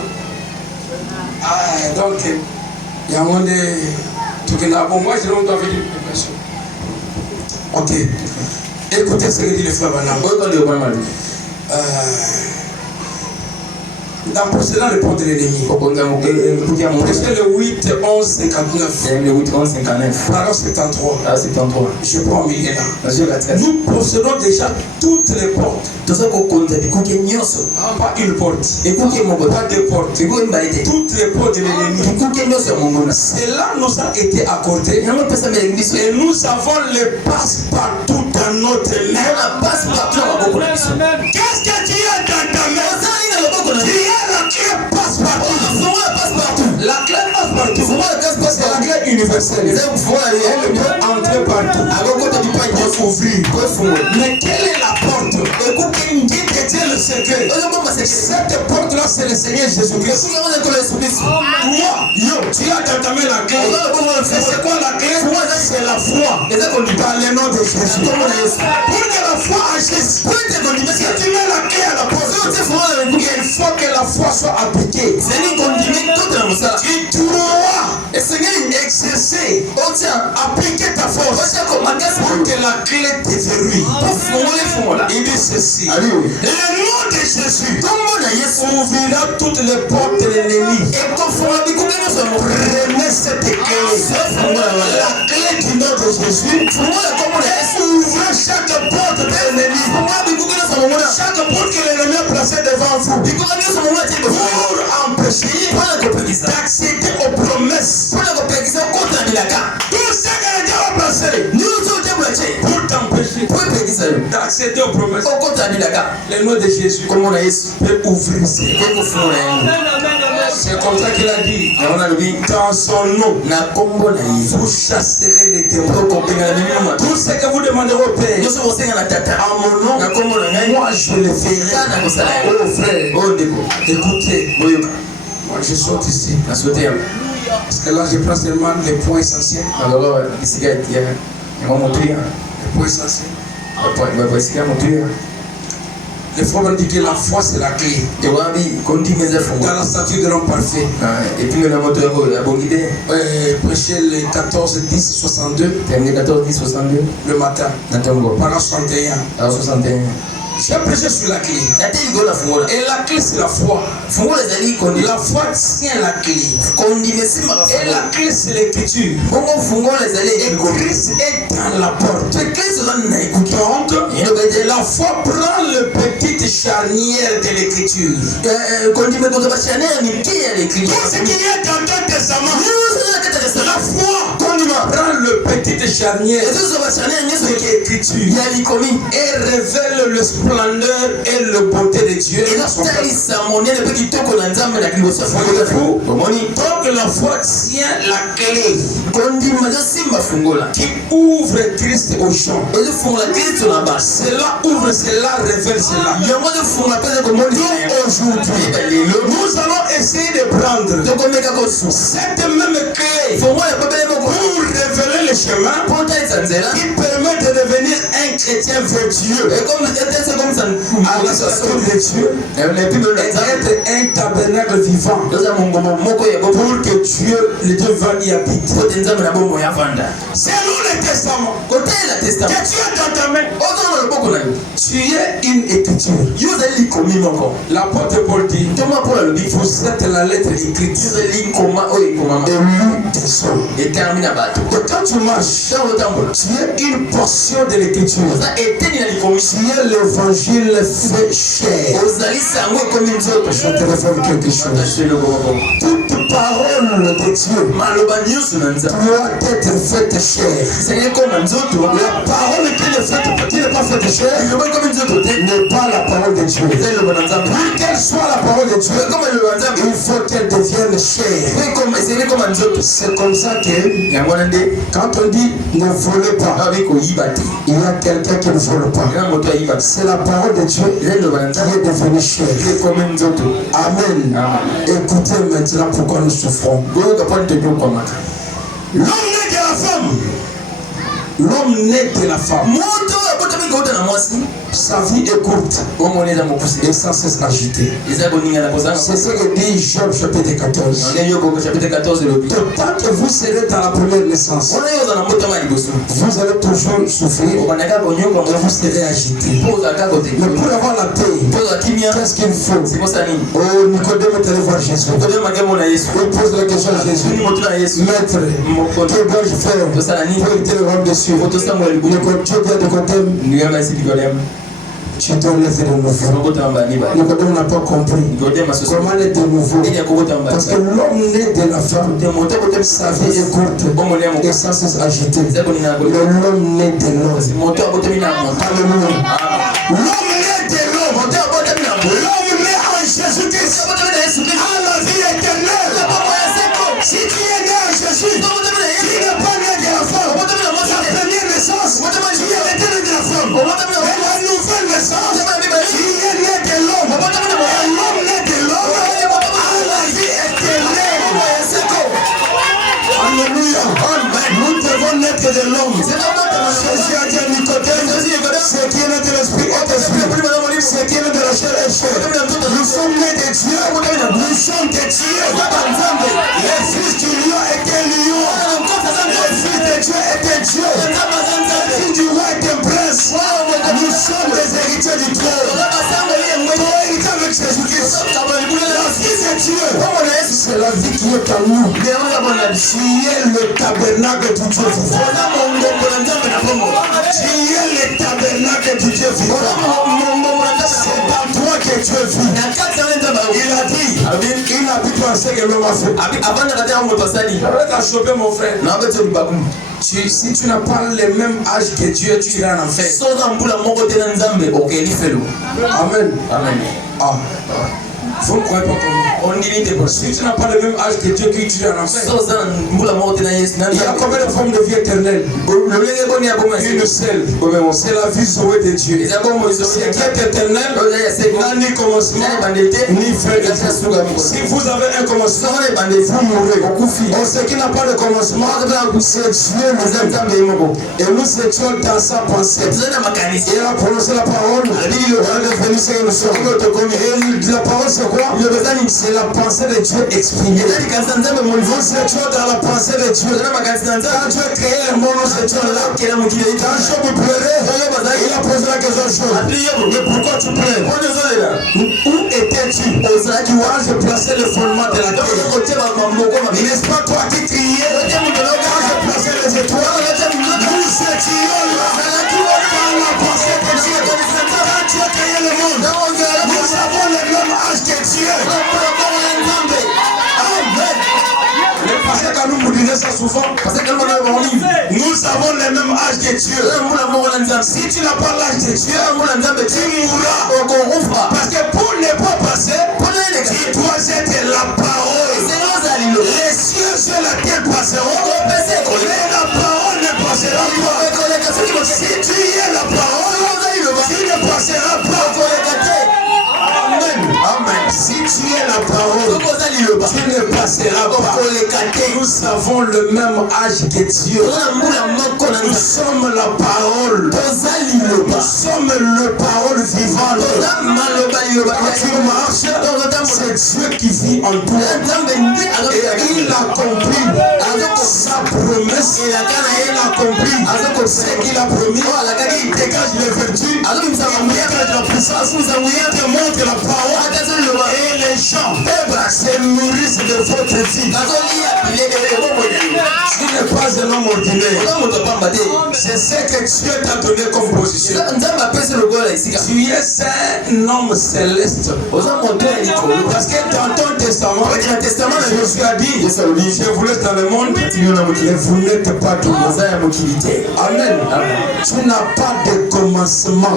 Donc, il y a un monde qui est bon. Moi, je ne dois pas faire une prédication. Ok. Écoutez ce que dit le frère Banam. Dans précédent répond de l'ennemi. Verset le 8, 11, 59. Le 8, 11, 59. Paragraphe 73. Ah, 73. Je prends au milieu là. Nous possédons déjà toutes les portes. Pas une porte. Pas deux portes. Toutes les portes de l'ennemi. Cela nous a été accordé. Et nous avons les passe-partout dans notre main. Qu'est-ce que tu as dans ta main? Tu as la clé passe-partout. La clé passe-partout. C'est la clé universelle. Elle peut entrer partout. Elle peut ouvrir. Mais quelle est la porte? Quel est le secret? Cette porte-là, c'est le Seigneur Jésus-Christ. Toi, tu as dans ta main la clé. C'est quoi la clé? C'est la foi. Dans le nom de Jésus. Pour que la foi agisse, si tu mets la clé à la porte, il faut que la foi soit appliquée. Tu dois exercer, appliquer ta force pour que la clé te verrouille. Il dit ceci. Le nom de Jésus ouvrira toutes les portes de l'ennemi. Prenez cette clé. La clé du nom de Jésus ouvre chaque porte de l'ennemi. Chaque porte que l'ennemi a placée devant vous pour empêcher d'accéder aux promesses. Tout ce que Dieu a placé pour t'empêcher d'accéder aux promesses. Le nom de Jésus peut ouvrir ses portes. C'est comme ça qu'il a dit. Dans son nom, vous chasserez les démons. Tout ce que vous demanderez au Père en mon nom, moi je le ferai. Oh frère, écoutez, moi je saute ici. Parce que là je prends seulement les points essentiels. Les points essentiels. Les frères m'ont dit que la foi c'est la clé. Dans la statue de l'homme parfait. Prêcher les 14, 10, 62. Le matin. Pendant 61. J'ai prêché sur la clé. Et la clé c'est la foi. La foi tient la clé. Et la clé c'est l'écriture. Et Christ est dans la porte. Donc la foi prend le petit charnière de l'écriture. Tout ce qu'il y a dans ton testament, la foi prend le petit charnière de l'écriture et révèle le splendeur et le beauté de Dieu. Donc la foi tient la clé qui ouvre Christ aux gens. Cela ouvre, cela révèle cela. Donc aujourd'hui, nous allons essayer de prendre cette même clé pour révéler le chemin qui permet de devenir un chrétien vertueux à la façon de Dieu et être un tabernacle vivant pour que Dieu va y habiter. C'est nous le testament que tu as dans ta main. Tu es une écriture. L'apôtre Paul dit, vous êtes la lettre écrite et l'une des sons. Et quand tu marches, tu es une portion de l'écriture. Tu es l'évangile fait chair. Je te révèle quelque chose. Toute parole de Dieu doit être faite chair. La parole qui n'est pas faite chair n'est pas la parole de Dieu. Pour qu'elle soit la parole de Dieu, il faut qu'elle devienne chair. C'est comme ça que quand on dit ne volez pas, il y a quelqu'un qui ne vole pas. C'est la parole de Dieu qui est devenue chair. Amen. Écoutez maintenant pourquoi nous souffrons. L'homme naît de la femme. L'homme naît de la femme. Sa vie est courte et sans cesse agitée. C'est ce que dit Job chapitre 14. Tant que vous serez dans la première naissance, vous allez toujours souffrir et vous serez agité. Mais pour avoir la paix, qu'est-ce qu'il faut? Oh, Nicodème est allé voir Jésus. Il pose la question à Jésus. Maître, que dois-je faire pour hériter le royaume des cieux? Dieu dit à Nicodème, Tu dois naître de nouveau. Nicodème n'a pas compris comment naître de nouveau. Parce que l'homme né de la femme, sa vie est courte et sans cesse agitée. Mais l'homme né de l'homme. Alléluia. L'homme né de l'homme. L'homme né en Jésus-Christ a la vie éternelle. Si tu es né en Jésus, tu n'es pas né de la femme. La première naissance, tu es né de la femme. Et la nouvelle naissance, tu es né de l'homme. Et l'homme né de l'homme a la vie éternelle. Alléluia. Nous devons naître de l'homme. Jésus a dit à Nicodème, ce qui est né de l'esprit est esprit. Ce qui est né de la chair est chair. Nous sommes nés de Dieu. Nous sommes de Dieu. Les fils du lion étaient lions. Les fils de Dieu étaient Dieu. Les fils du roi étaient princes. Nous sommes les héritiers du trône. Héritiers avec Jésus-Christ. La vie de Dieu, c'est la vie qui est en nous. Tu es le tabernacle du Dieu vivant. Tu es le tabernacle du Dieu vivant. C'est dans toi que Dieu vit. Il a dit, il n'habite pas ce que l'homme a fait. Arrête à choper mon frère. Si tu n'as pas le même âge que Dieu, tu iras en enfer. Amen. Amen. Ah. Vous ne croyez pas comme moi. Si tu n'as pas le même âge que Dieu, tu iras en enfer. Il y a combien de formes de vie éternelle? Une seule. C'est la vie sauvée de Dieu. Ce qui est éternel n'a ni commencement ni fin. Si vous avez un commencement, vous mourrez. Ce qui n'a pas de commencement, c'est Dieu nous-mêmes. Et nous étions dans sa pensée. Il a prononcé la parole. Il est devenu ce que nous sommes. Et la parole c'est quoi? C'est la pensée de Dieu exprimée. Nous étions dans la pensée de Dieu. Quand Dieu a créé le monde, nous étions là. Quand Job pleurait, il a posé la question à Job. Mais pourquoi tu pleures? Où étais-tu? Quand je plaçais le fondement de la terre. N'est-ce pas toi qui criais? Quand je plaçais les étoiles, nous étions là. Dans la pensée de Dieu. Quand Dieu a créé le monde, nous avons le même âge que Dieu. Amen. Parce que quand nous nous disons ça souvent, nous avons le même âge que Dieu. Si tu n'as pas l'âge de Dieu, tu mourras. Parce que pour ne pas passer, tu dois être la parole. Les cieux sur la terre passeront, mais la parole ne passera pas. Si tu es la parole, tu ne passeras pas. Amen. Amen. Si tu es la parole, tu ne passeras pas. Nous avons le même âge que Dieu. Nous sommes la parole. Nous sommes le parole vivante. Quand tu marches, c'est Dieu qui vit en toi. Et il a compris sa promesse. Il a compris ce qu'il a promis. Il dégage les vertus. Il dégage la puissance. Il te montre la parole. Et les gens se nourrissent de votre vie. Tu n'es pas un homme ordinaire. C'est ce que Dieu t'a donné comme position. Tu es un homme céleste. Parce que dans ton testament, Jésus a dit, je vous laisse dans le monde, mais vous n'êtes pas tout le monde. Amen. Tu n'as pas de commencement.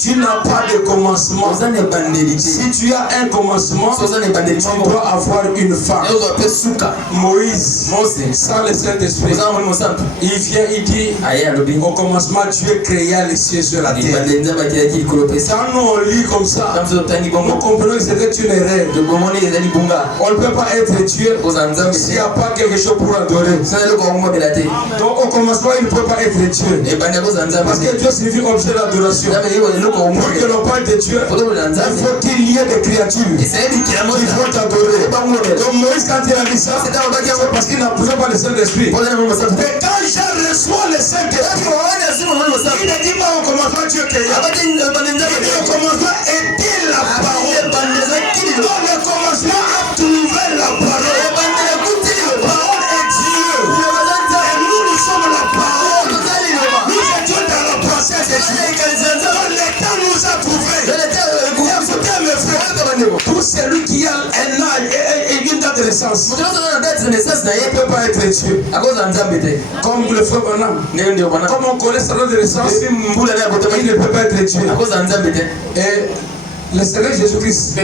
Tu n'as pas de commencement. Si tu as un commencement, tu dois avoir une fin. Moïse, sans le Saint-Esprit, il vient, il dit, au commencement, Dieu créa les cieux sur la terre. Quand nous on lit comme ça, nous comprenons que c'était une erreur. On ne peut pas être Dieu s'il n'y a pas quelque chose pour adorer. Donc au commencement, il ne peut pas être Dieu. Parce que Dieu signifie objet d'adoration. Pour que l'on parle de Dieu, il faut qu'il y ait des créatures qui vont t'adorer. Donc Moïse, quand il a dit ça, c'est parce qu'il n'a pas le Saint-Esprit. Mais quand je reçois le Saint-Esprit, il ne dit pas au commencement Dieu créa. Il dit au commencement était la parole. Donc le commencement a trouvé la parole. La parole est Dieu. Et nous sommes la parole. Nous étions dans la pensée de Dieu. naissance. Il ne peut pas être Dieu. Comme le frère Branham. Comme on connaît sa date de naissance, il ne peut pas être Dieu. Et le Seigneur Jésus-Christ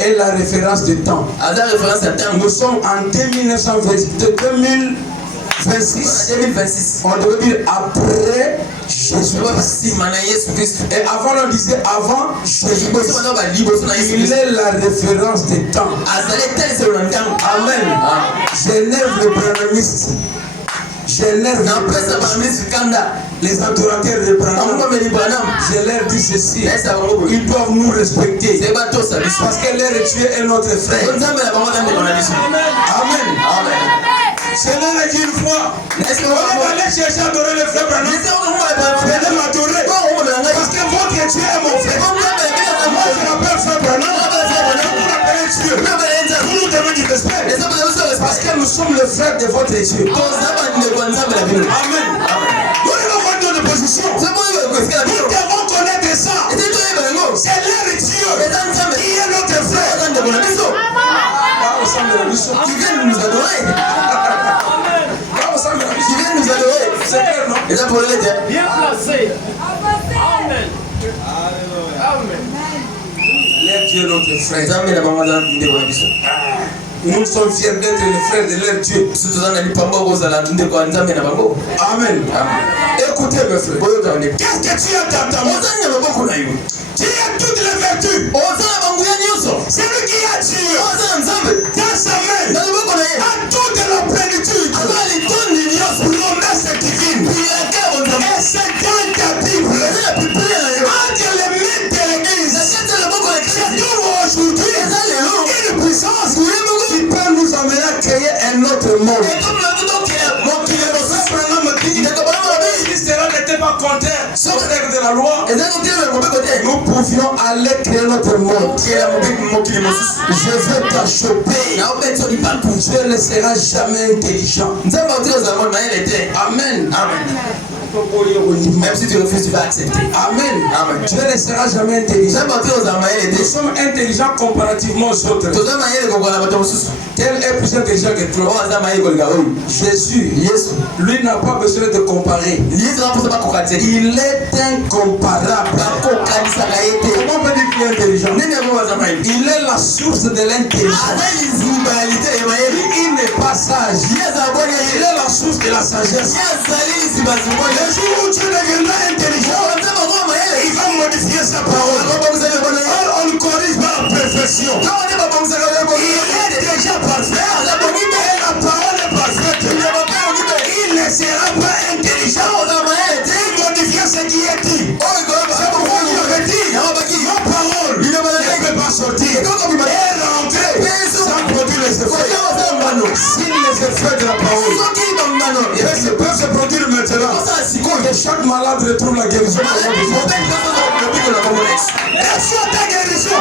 est la référence du temps. Nous sommes en 2026. On devrait dire après Jésus-Christ. Et avant, on disait avant Jésus-Christ. Il est la référence du temps. Amen. J'énerve le branhamiste. J'énerve les adorateurs de Branham. Je leur dis ceci. Ils doivent nous respecter. Parce que leur Dieu est notre frère. Amen. Je leur ai dit une fois. Est-ce que vous allez chercher à adorer le frère Branham? Venez m'adorer. Parce que votre Dieu est mon frère. Moi je m'appelle frère Branham. Vous l'appelez Dieu. Vous nous devez du respect. Parce que nous sommes le frère de votre Dieu. Amen. Nous devons prendre de position. Nous devons connaître ça. C'est leur Dieu qui est notre frère. Qui vient nous adorer. Qui vient nous adorer. C'est clair, non? Et ça pour le dire. Bien placé. Amen. Amen. Leur Dieu est notre frère. Nous sommes fiers d'être les frères de leur Dieu. Amen. Écoutez mes frères. Qu'est-ce que tu as dans ta main? Tu as toutes les vertus. C'est lui qui a Dieu dans sa main. A toute la plénitude. Promesse divine. Et c'est dans ta Bible. Entre les mains de l'Église. C'est tout aujourd'hui. Une puissance qui peut nous amener à créer un autre monde. Si cela n'était pas contraire aux règles de la loi, nous pouvions aller créer notre monde. Je veux t'achoper. Dieu ne sera jamais intelligent. Amen. Même si tu refuses, tu vas accepter. Amen. Dieu ne sera jamais intelligent. Nous sommes intelligents comparativement aux autres. Quel est plus intelligent que toi? Jésus, lui n'a pas besoin de comparer. Il est incomparable. Comment on peut dire qu'il est intelligent? Il est la source de l'intelligence. Il n'est pas sage. Il est la source de la sagesse. Le jour où tu deviendras intelligent, il va modifier sa parole. On le corrige par la perfection. Il est déjà parfait. Et la parole est parfaite. Il ne sera pas intelligent. Il modifie ce qui est dit. C'est pourquoi il avait dit ma parole ne peut pas sortir et rentrer sans produire les effets. Si les effets de la parole peuvent se produire maintenant, que chaque malade retrouve la guérison. Reçois ta guérison.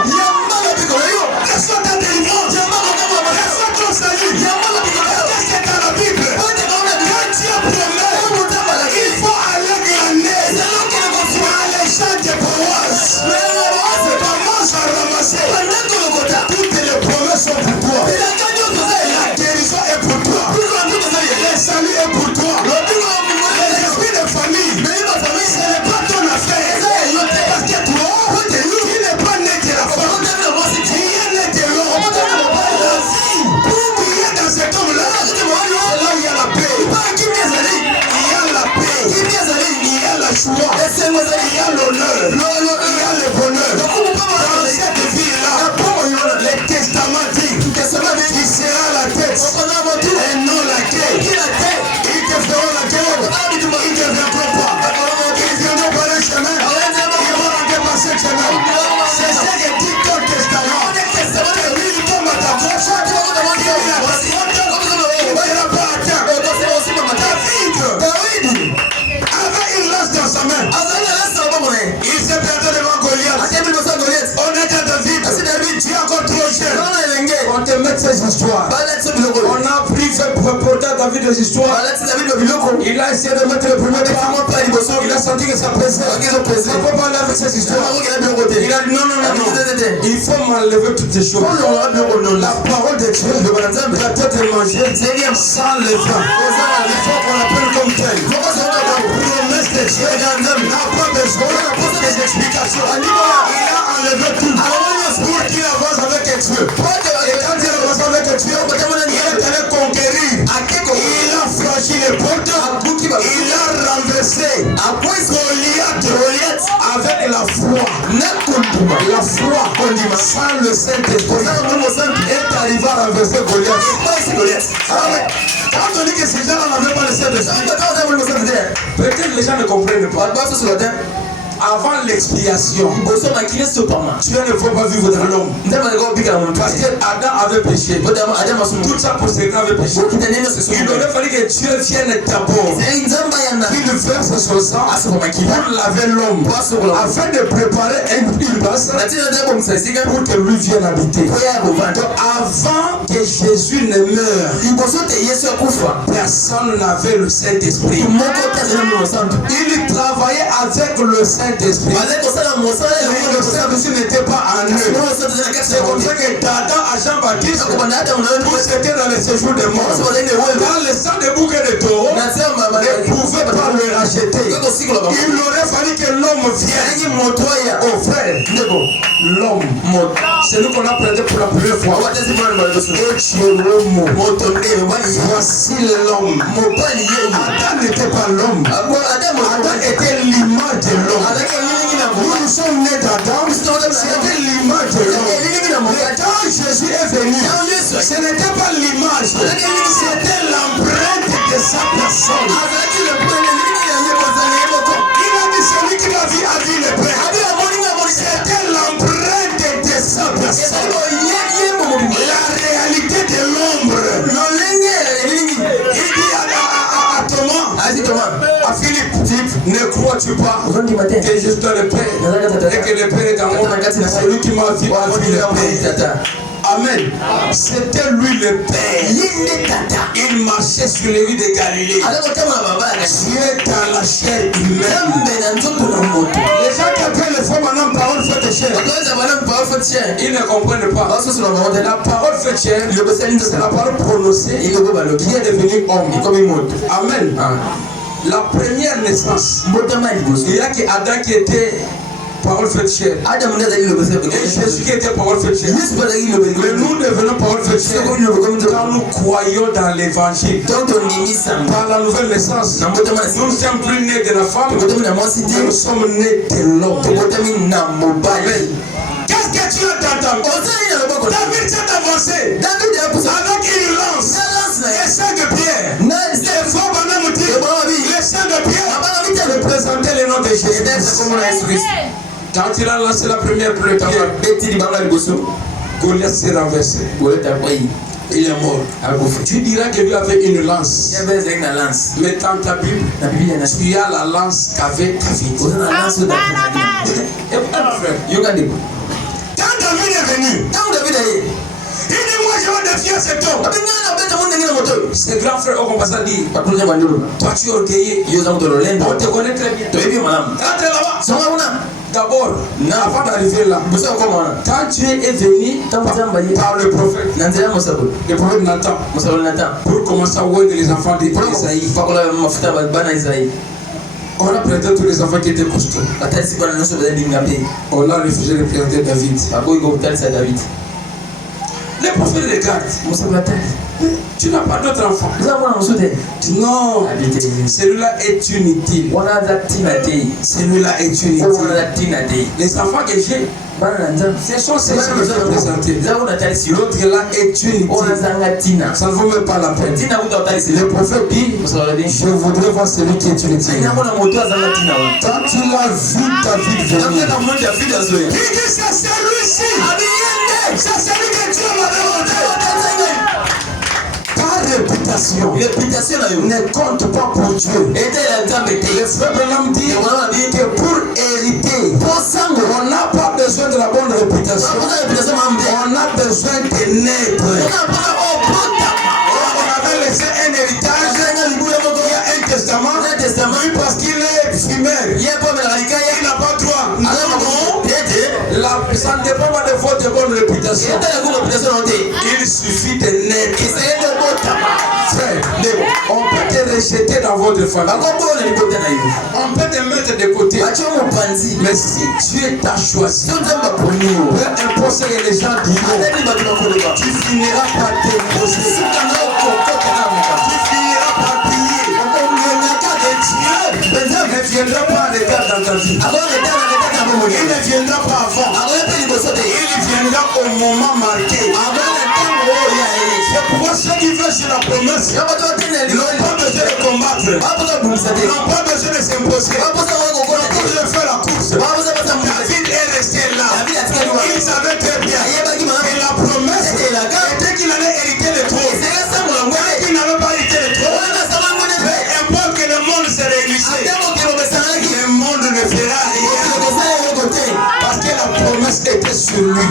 Reçois ta délivrance. Reçois ton salut. Qu'est-ce que dans la Bible? Quand Dieu promet, il faut aller glaner dans les champs de paroisse. Commence à ramasser. Toutes les promesses sont pour toi. La guérison est pour toi. Le salut est pour toi. Les esprits de famille, ce n'est pas ton affaire. Parce que toi, tu n'es pas né de la femme. Tu es né de l'homme. La vie, tu es dans cet homme-là. C'est là où il y a la paix. Il y a la paix. Il y a la joie. Il y a l'honneur. Il y a le bonheur. Dans cette vie-là, le testament dit tu seras la tête et non la queue. Ils te feront la guerre. Ils ne te viendront pas. Ils viendront par un chemin. Ils vont rentrer par ce chemin. C'est ce que dit ton testament. Que lui, il tombe à ta gauche. Il ne va pas à terre. David avait une lance dans sa main. Il s'est perdu devant Goliath. On est à David. Tu es encore trop jeune. On te met ces histoires. On a pris fait porter David des histoires. Il a essayé de mettre le premier pas. Il a senti que ça pressait. On ne peut pas aller avec ces histoires. Il a dit non. Il faut m'enlever toutes ces choses. La parole de Dieu doit être mangée sans le vin. Il faut qu'on l'appelle comme tel. La promesse de Dieu n'a pas besoin des explications. Il a enlevé tout pour qu'il avance avec Dieu. Et quand il avance avec Dieu, il est allé conquérir. Il a franchi les portes. Il a renversé Goliath avec la foi. La foi sans le Saint-Esprit est arrivé à renverser Goliath. Quand on dit que ces gens n'avaient pas le Saint-Esprit, peut-être les gens ne comprennent pas. Avant l'expiation, tu ne faut pas vivre dans l'homme. Parce que Adam avait péché. Tout ça pour ces avait péché. Il aurait fallu que Dieu vienne d'abord. Il verse son sang pour laver l'homme. Afin de préparer une place pour que lui vienne habiter. Donc avant que Jésus ne meure, personne n'avait le Saint-Esprit. Il travaillait avec le Saint-Esprit. Le Saint-Esprit n'était pas en eux. C'est comme ça que Adam à Jean-Baptiste, tous étaient dans le séjour des morts. Dans le sang des bouquets de taureaux, ne pouvait pas le racheter. Il aurait fallu que l'homme vienne. Oh frère, l'homme, c'est nous qu'on a prêté pour la première fois. Voici l'homme. Adam n'était pas l'homme. Adam était l'image de l'homme. Nous sommes nés d'Adam, c'était l'image de l'homme. Mais quand Jésus est venu, ce n'était pas l'image, c'était l'empreinte de sa personne. Il a dit celui qui m'a vu a vu le Père. C'était l'empreinte de sa personne. La réalité de l'ombre. Il dit à Thomas, à Philippe, ne crois-tu pas que je suis le Père et que le Père est dans moi? Celui qui m'a vu a vu le Père. Amen. C'était lui le Père. Il marchait sur les rues de Galilée. Dieu dans la chair humaine. Les gens qui appellent les femmes maintenant parole faite chair, ils ne comprennent pas. La parole faite chair, c'est la parole prononcée qui est devenu homme. Amen. La première naissance, il y a que Adam qui était parole faite chair. Et Jésus qui était parole faite chair. Mais nous devenons parole faite chair quand nous croyons dans l'évangile. Par la nouvelle naissance, nous ne sommes plus nés de la femme, nous sommes nés de l'homme. Qu'est-ce que tu as dans ta vie? David s'est avancé avec une lance. Les saints de Pierre. Les faux bonhommes dit les saints de Pierre représentaient le nom de Jésus. Quand il a lancé la première pierre, Goliath s'est renversé. Il est mort. Tu diras que lui avait une lance. Mais dans ta Bible, tu as la lance qu'avait David. Quand David est venu, il dit moi je vais défier cet homme. Ses grands frères ont commencé à dire, toi tu es orgueilleux, on te connaît très bien. Rentre là-bas. D'abord, avant d'arriver là, quand tu es venu par le prophète, le prophète Nathan, pour commencer à voir les enfants d'Isaïe, on a présenté tous les enfants qui étaient costauds. On a refusé de présenter David. Les prophètes regardent. Tu n'as pas d'autres enfants. Non. Celui-là est inutile. Celui-là est inutile. Les enfants que j'ai, ce sont ceux qui sont présentés. L'autre là est inutile. Ça ne vaut même pas la peine. Le prophète dit, je voudrais voir celui qui est inutile. Quand tu l'as vu David venir, il dit c'est celui-ci. C'est celui que Dieu m'a demandé. Réputation ne compte pas pour Dieu. Le frère Branham dit que pour hériter, on n'a pas besoin de la bonne réputation. On a besoin de naître. On avait laissé un héritage Il n'a pas droit. Non. Ça ne dépend pas de votre bonne réputation. Il suffit de naître. Frère, on peut te rejeter dans votre famille. On peut te mettre de côté. Mais si Dieu t'a choisi, peu importe ce que les gens diront, tu finiras par te poser. Tu finiras par prier. Le regard de Dieu ne viendra pas en regard dans ta vie. Il ne viendra pas avant. Il viendra au moment marqué. C'est pourquoi ceux qui veulent sur la promesse n'ont pas besoin de combattre, n'ont pas besoin de s'imposer, n'ont pas besoin de faire la course. David est resté là. Il savait très bien que la promesse était qu'il allait hériter le trône. Qu'il n'avait pas hérité le trône. Peu importe que le monde se réunissait, le monde ne fera rien. Parce que la promesse était sur lui.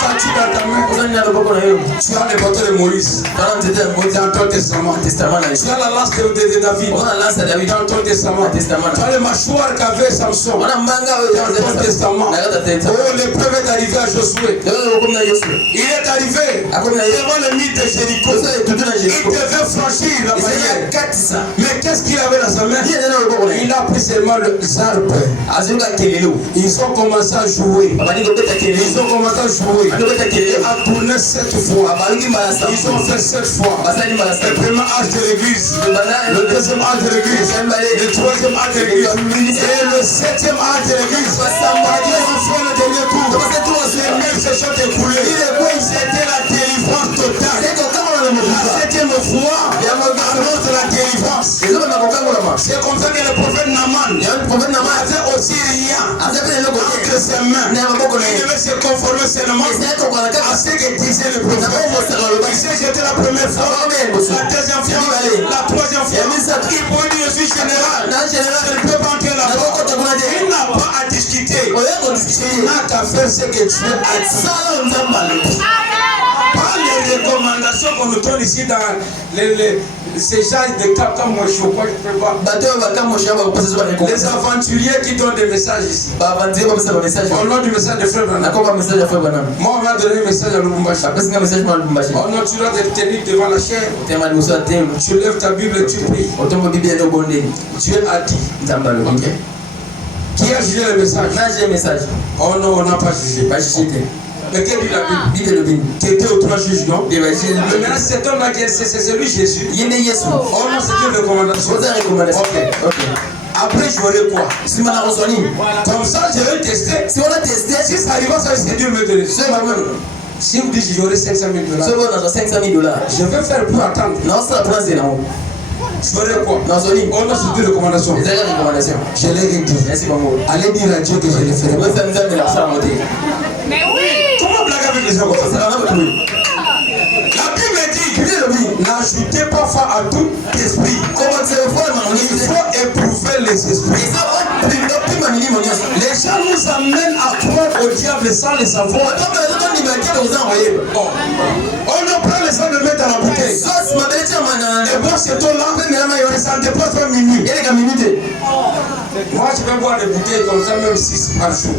Quand tu as ta main, tu as le bâton de Moïse dans ton testament. Tu as la lance de David dans ton testament. Tu as le mâchoire qu'avait Samson dans ton testament. Oh, l'épreuve est arrivée à Josué. Il est arrivé devant le mythe de Jéricho. Il devait franchir la barrière. Mais qu'est-ce qu'il avait dans sa main? Il a pris seulement les arbres. Ils ont commencé à jouer. Ils ont commencé à jouer. Et à tourner 7 fois. Ils ont fait 7 fois. Le premier âge de l'église. Le deuxième âge de l'église. Le troisième âge de l'église. Et le 7e âge de l'église. Ils ont fait le dernier tour. Les murs se sont écoulés. C'était la délivrance totale. La 7e fois, annonce la délivrance. C'est comme ça que le prophète Naaman avait aussi rien entre ses mains. Il devait se conformer seulement à ce que disait le prophète. C'était la première fois, la deuxième fois, la troisième fois. Il pouvait dire je suis général. Je ne peux pas entrer là-bas. Il n'a pas à discuter. Il n'a qu'à faire ce que Dieu a dit. Pas les recommandations qu'on nous donne ici dans ces gens de Cap comme moi, je ne peux pas. Les aventuriers qui donnent des messages ici. Au nom du message de Frère Branham. Moi, on va donner un message à Lubumbashi. Oh non, tu dois te tenir devant la chair. Tu lèves ta Bible et tu pries. Dieu a dit. Okay. Qui a jugé le message? Oh non, on n'a pas jugé. Mais qu'est-ce que dit la Bible? Qui était aux 3 juges, non? Mais maintenant, cet homme-là, c'est lui Jésus. Oh non, c'est une recommandation. Ok. Après, j'aurai quoi? Comme ça, je vais tester. Si ça arrive, ça c'est Dieu me donner. Si vous dites que j'aurai $500,000, je vais faire pour attendre. J'aurai quoi? Oh non, c'est une recommandation. Je l'ai dit. Allez dire à Dieu que je le ferai. Mais oui! Comment blaguer avec les gens comme ça? La Bible dit, n'ajoutez pas foi à tout esprit. Il faut éprouver les esprits. Les gens nous amènent à croire au diable sans le savoir. On ne prend le sang de mettre dans la bouteille. Et boire ce temps-là, ça ne dépasse pas minuit. Moi, je vais boire des bouteilles comme ça, même 6 par jour.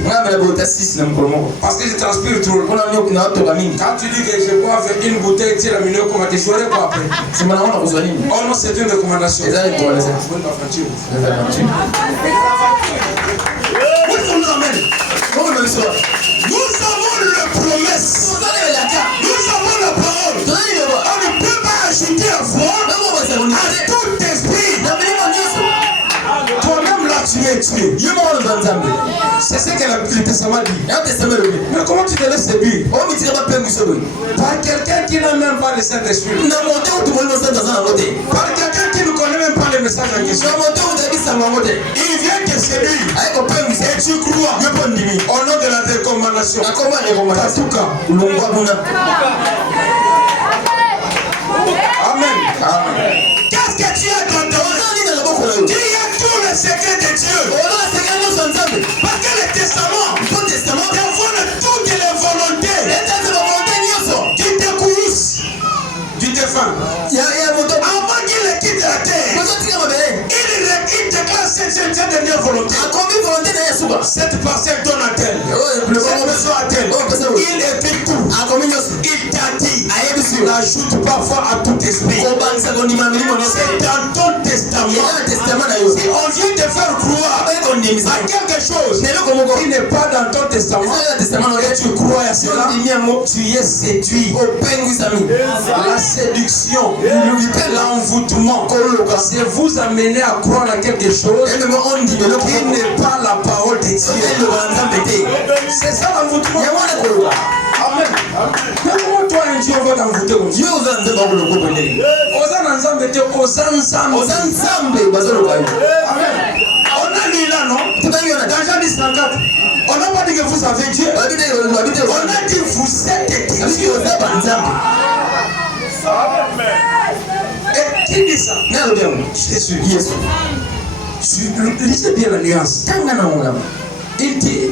Parce que je transpire trop. Quand tu dis que je bois avec une bouteille, tu sais la minute, comment tu saurais quoi après? Oh non, c'est une recommandation. Où est-ce qu'on nous amène? Nous avons la promesse. Nous avons la parole. On ne peut pas ajouter à foi à tout esprit. Toi-même là, tu es tué. C'est ce que le testament dit. Mais comment tu te laisses séduire par quelqu'un qui n'a même pas le Saint-Esprit? Par quelqu'un qui ne connaît même pas le message en question. Il vient te séduire. Et tu crois au nom de la recommandation. En tout cas. Amen. Qu'est-ce que tu as dans ton cœur? Il y a tout le secret de Dieu. Parce que le testament dévoile toutes les volontés. Qui te courroucent, qui te font. Avant qu'il quitte la terre, il déclare cette dernière volonté. Cette parcelle donne à tel. Cette besoin à tel. Il écrit tout. Il t'a dit. N'ajoute parfois à tout esprit. C'est dans ton testament. Si on vient te faire croire à quelque chose qui n'est pas dans ton testament, et tu crois à cela, tu es séduit. La séduction, l'envoûtement, c'est vous amener à croire à quelque chose qui n'est pas la parole de Dieu. C'est ça l'envoûtement. Amen. Comment toi un Dieu va t'envoûter comme Dieu Amen. On a lu là, non? Dans Jean 10, 34. On n'a pas dit que vous avez Dieu. On a dit vous êtes Dieu. Et qui dit ça? Jésus. Lisez bien la nuance. Il dit,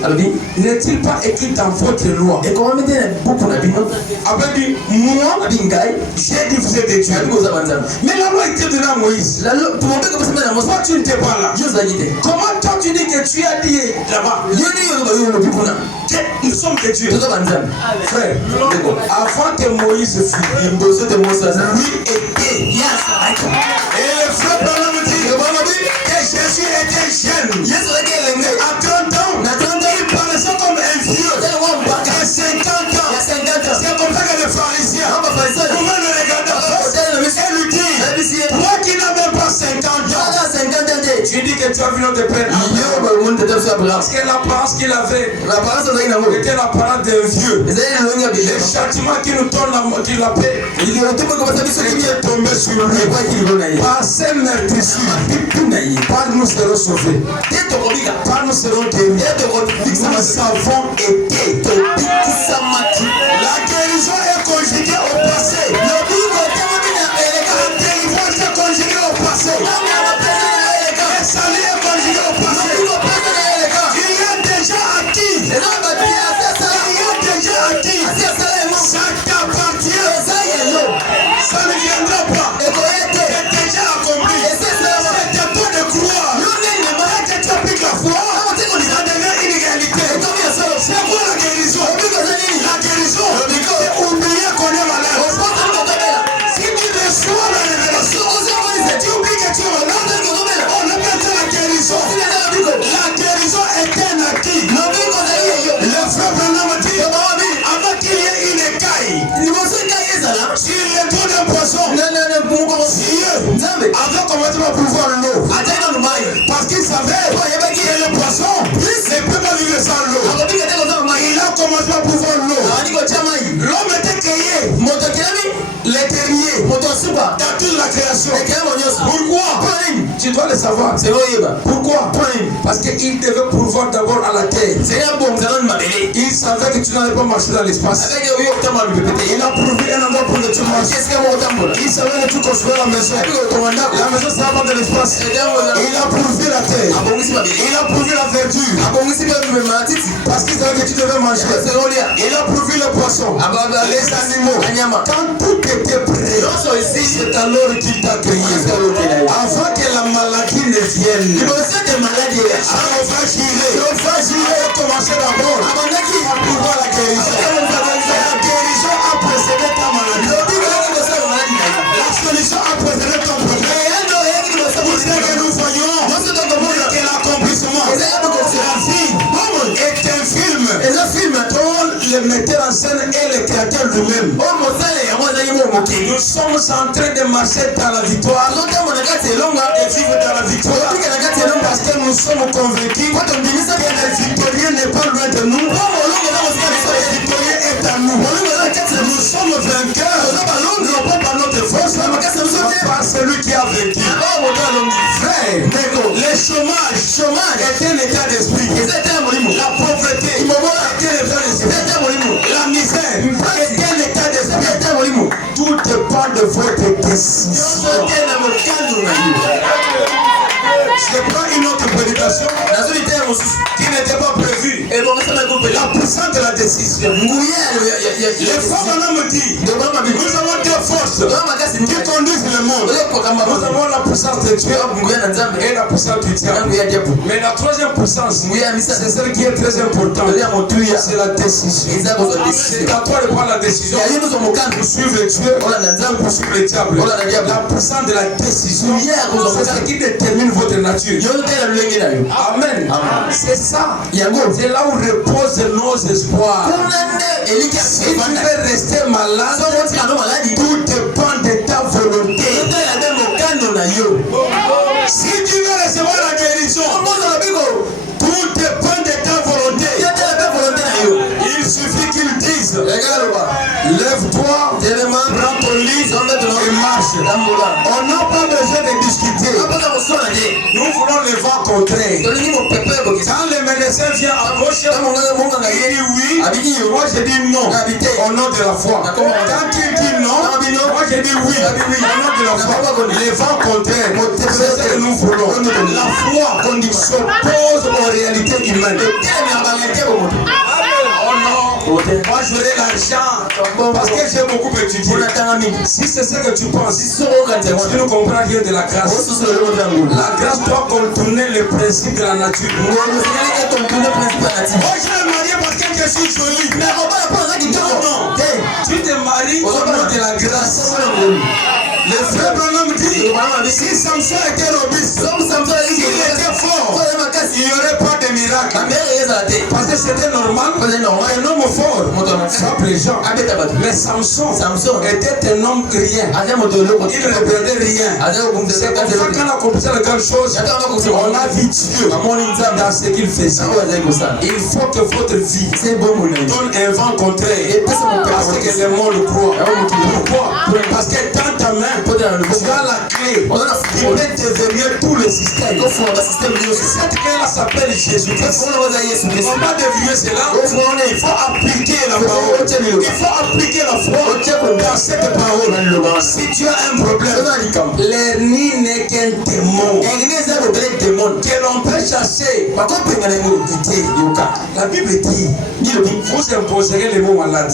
n'est-il pas écrit dans votre loi? Et comment mettez beaucoup de bino? Après dit, moi, j'ai dit vous êtes des dieux. Mais la loi était donnée à Moïse. Toi tu n'étais pas là. Comment toi tu dis que tu as dit là-bas? Nous sommes des dieux. Frère, avant que Moïse fût, lui était. Et le frère Branham dit que Jésus était jeune. À 30 ans. Il paraissait comme un vieux. À 50 ans. C'est comme ça que les pharisiens pouvaient le regarder et lui dire, toi qui n'as même pas 50 ans, tu dis que tu as vu notre père parce que l'apparence qu'il avait était l'apparence d'un vieux. Les châtiments qui nous donnent qu'il a paix, il est tombé sur lui. Par ces meurtrissures, par nous serons sauvés, par nous serons guéris. Nous savons été. La guérison est conjuguée au passé. La délivrance est conjuguée au passé. Le salut est conjugué au passé. Il y a déjà acquis. Il y a déjà acquis. Ça t'appartient. Ça ne viendra pas. C'est déjà accompli. C'est à toi de croire. Quand tu appliques la foi, ça devient une réalité. C'est quoi la guérison? La guérison, c'est oublier qu'on est malade. Si tu reçois la révélation, tu oublies que tu es malade. On appelle ça la guérison. La guérison est un acquis. Le frère Branham dit, avant qu'il y ait une écaille, s'il est trop d'un poisson, Dieu avait commencé à pouvoir l'eau. Parce qu'il savait que le poisson ne peut pas vivre sans l'eau. Il a commencé à pouvoir l'eau. L'homme était créé, les derniers, dans toute la création. Pourquoi? Tu dois le savoir. Pourquoi? Parce qu'il devait pouvoir d'abord à la terre. Il savait que tu n'allais pas marcher dans l'espace. Il a prouvé un endroit pour que tu marches. Il savait que tu construis la maison. La maison ça va dans l'espace. Il a prouvé la terre. Il a prouvé la verdure. Parce qu'il savait que tu devais manger. Il a prouvé le poisson, les animaux. Quand tout était prêt, c'est alors qu'il t'a créé. Avant que la maladie ne vienne, on va commencer d'abord à pouvoir la guérison. La guérison a précédé ta maladie. La solution a précédé ton problème. Pour ce que nous voyons, que l'accomplissement, la vie est un film dont le metteur en scène est le créateur lui-même. Nous sommes en train de marcher dans la victoire et vivre dans la victoire parce que nous sommes convaincus que le victorieux n'est pas loin de nous. Le victorieux est à nous. Nous sommes vainqueurs, non pas par notre force, mais par celui qui a vaincu. Frère, le chômage est un état d'esprit. La pauvreté est un état d'esprit. La misère est un état d'esprit. Tout dépend de votre décision. Je prends une autre prédication qui n'était pas prévue. La puissance de la décision. Les femmes me disent, nous avons deux forces qui conduisent le monde. Nous avons la puissance de Dieu et la puissance du diable. Mais la troisième puissance, c'est celle qui est très importante. C'est la décision. C'est à toi de prendre la décision pour suivre Dieu, pour suivre le diable. La puissance de la décision, c'est ce qui détermine votre nature. Amen. C'est ça. C'est là où reposent nos espoirs. Si tu veux rester malade, tout dépend de ta volonté. Si tu veux recevoir la guérison, tout dépend de ta volonté. Il suffit qu'ils disent, lève-toi, prends ton lit et marche. On n'a pas besoin de discuter. Nous voulons le vent contraire. Quand le médecin vient à gauche, il dit oui, moi je dis non, au nom de la foi. Quand il dit non, moi je dis oui, au nom de la foi. Le vent contraire, c'est ce que nous voulons. La foi s'oppose aux réalités humaines. Moi j'aurai l'argent parce que j'ai beaucoup étudié. Si c'est ce que tu penses, tu ne comprends rien de la grâce. La grâce doit contourner le principe de la nature. Moi je vais me marier parce que je suis jolie. Non, tu te maries au nom de la grâce. Le frère Branham dit, si Samson était robuste, s'il était fort, il n'y aurait pas de miracle. Parce que c'était normal. Un homme fort frappe les gens. Mais Samson était un homme rien. Il ne représentait rien. C'est pour ça qu'on a compris la grande chose. On a vu Dieu dans ce qu'il faisait. Il faut que votre vie donne un vent contraire. Parce que le monde le croit. Pourquoi? Parce que dans ta main, tu as la clé qui peut déverrouiller tout le système. Cette clé-là s'appelle Jésus. On va déverrouiller cela. Il faut appliquer la parole. Il faut appliquer la foi dans cette parole. Si tu as un problème, l'ennemi n'est qu'un démon que l'on peut chasser. La Bible dit, vous imposerez les mots malades.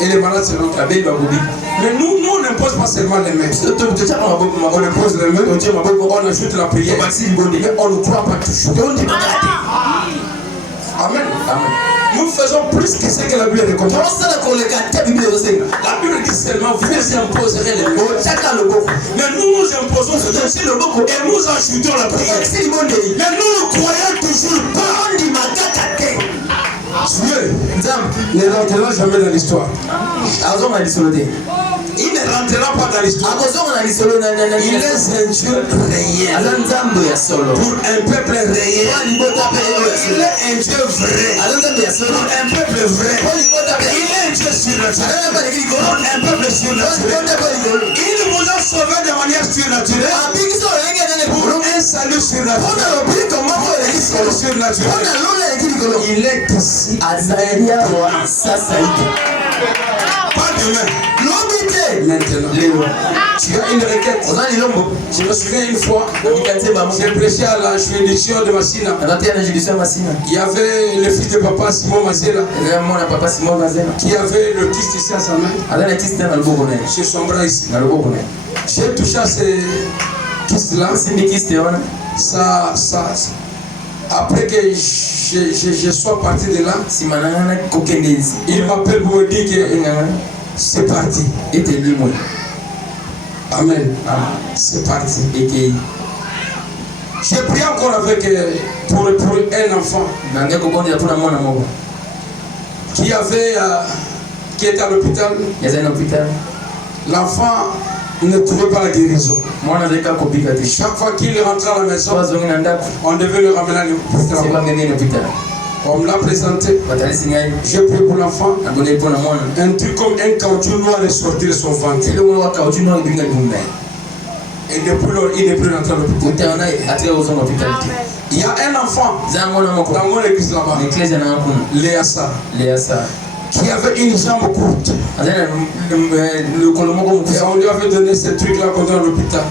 Et les malades seront guéris. Mais nous, on n'impose pas seulement les mains. On impose les mains, on ajoute la prière, mais on ne croit pas toujours. Amen. Nous faisons plus que ce que la Bible recommande. La Bible dit seulement vous imposerez les mots. Mais nous imposons aussi le mot et nous ajoutons la prière. Mais nous ne croyons toujours pas. Dieu ne rentrera jamais dans l'histoire. Il ne rentrera pas dans l'histoire. Il est un Dieu réel. Pour un peuple réel. Il est un Dieu vrai. Pour un peuple vrai. Il est un Dieu surnaturel. Pour un peuple surnaturel. Il vous a sauvé de manière surnaturelle. Pour un salut surnaturel. Il est ici. Pas demain. Maintenant, tu as une requête. Je me souviens une fois, j'ai prêché à la juridiction de Massina. Il y avait le fils de papa Simon Mazela qui avait le kyste ici à sa main. Sur son bras ici. J'ai touché à ces kystes-là. Après que je sois parti de là, il m'appelle pour me dire que c'est parti. Amen. C'est parti. J'ai prié encore avec pour un enfant qui était à l'hôpital. L'enfant ne trouvait pas la guérison. Chaque fois qu'il rentrait à la maison, on devait le ramener à l'hôpital. On me l'a présenté. J'ai pris pour l'enfant. Un truc comme un caoutchouc noir est sorti de son ventre. Et depuis lors, il n'est plus rentré à l'hôpital. Il y a un enfant dans mon église là-bas, Léassa, qui avait une jambe courte. On lui avait donné ce truc-là qu'on donne à l'hôpital.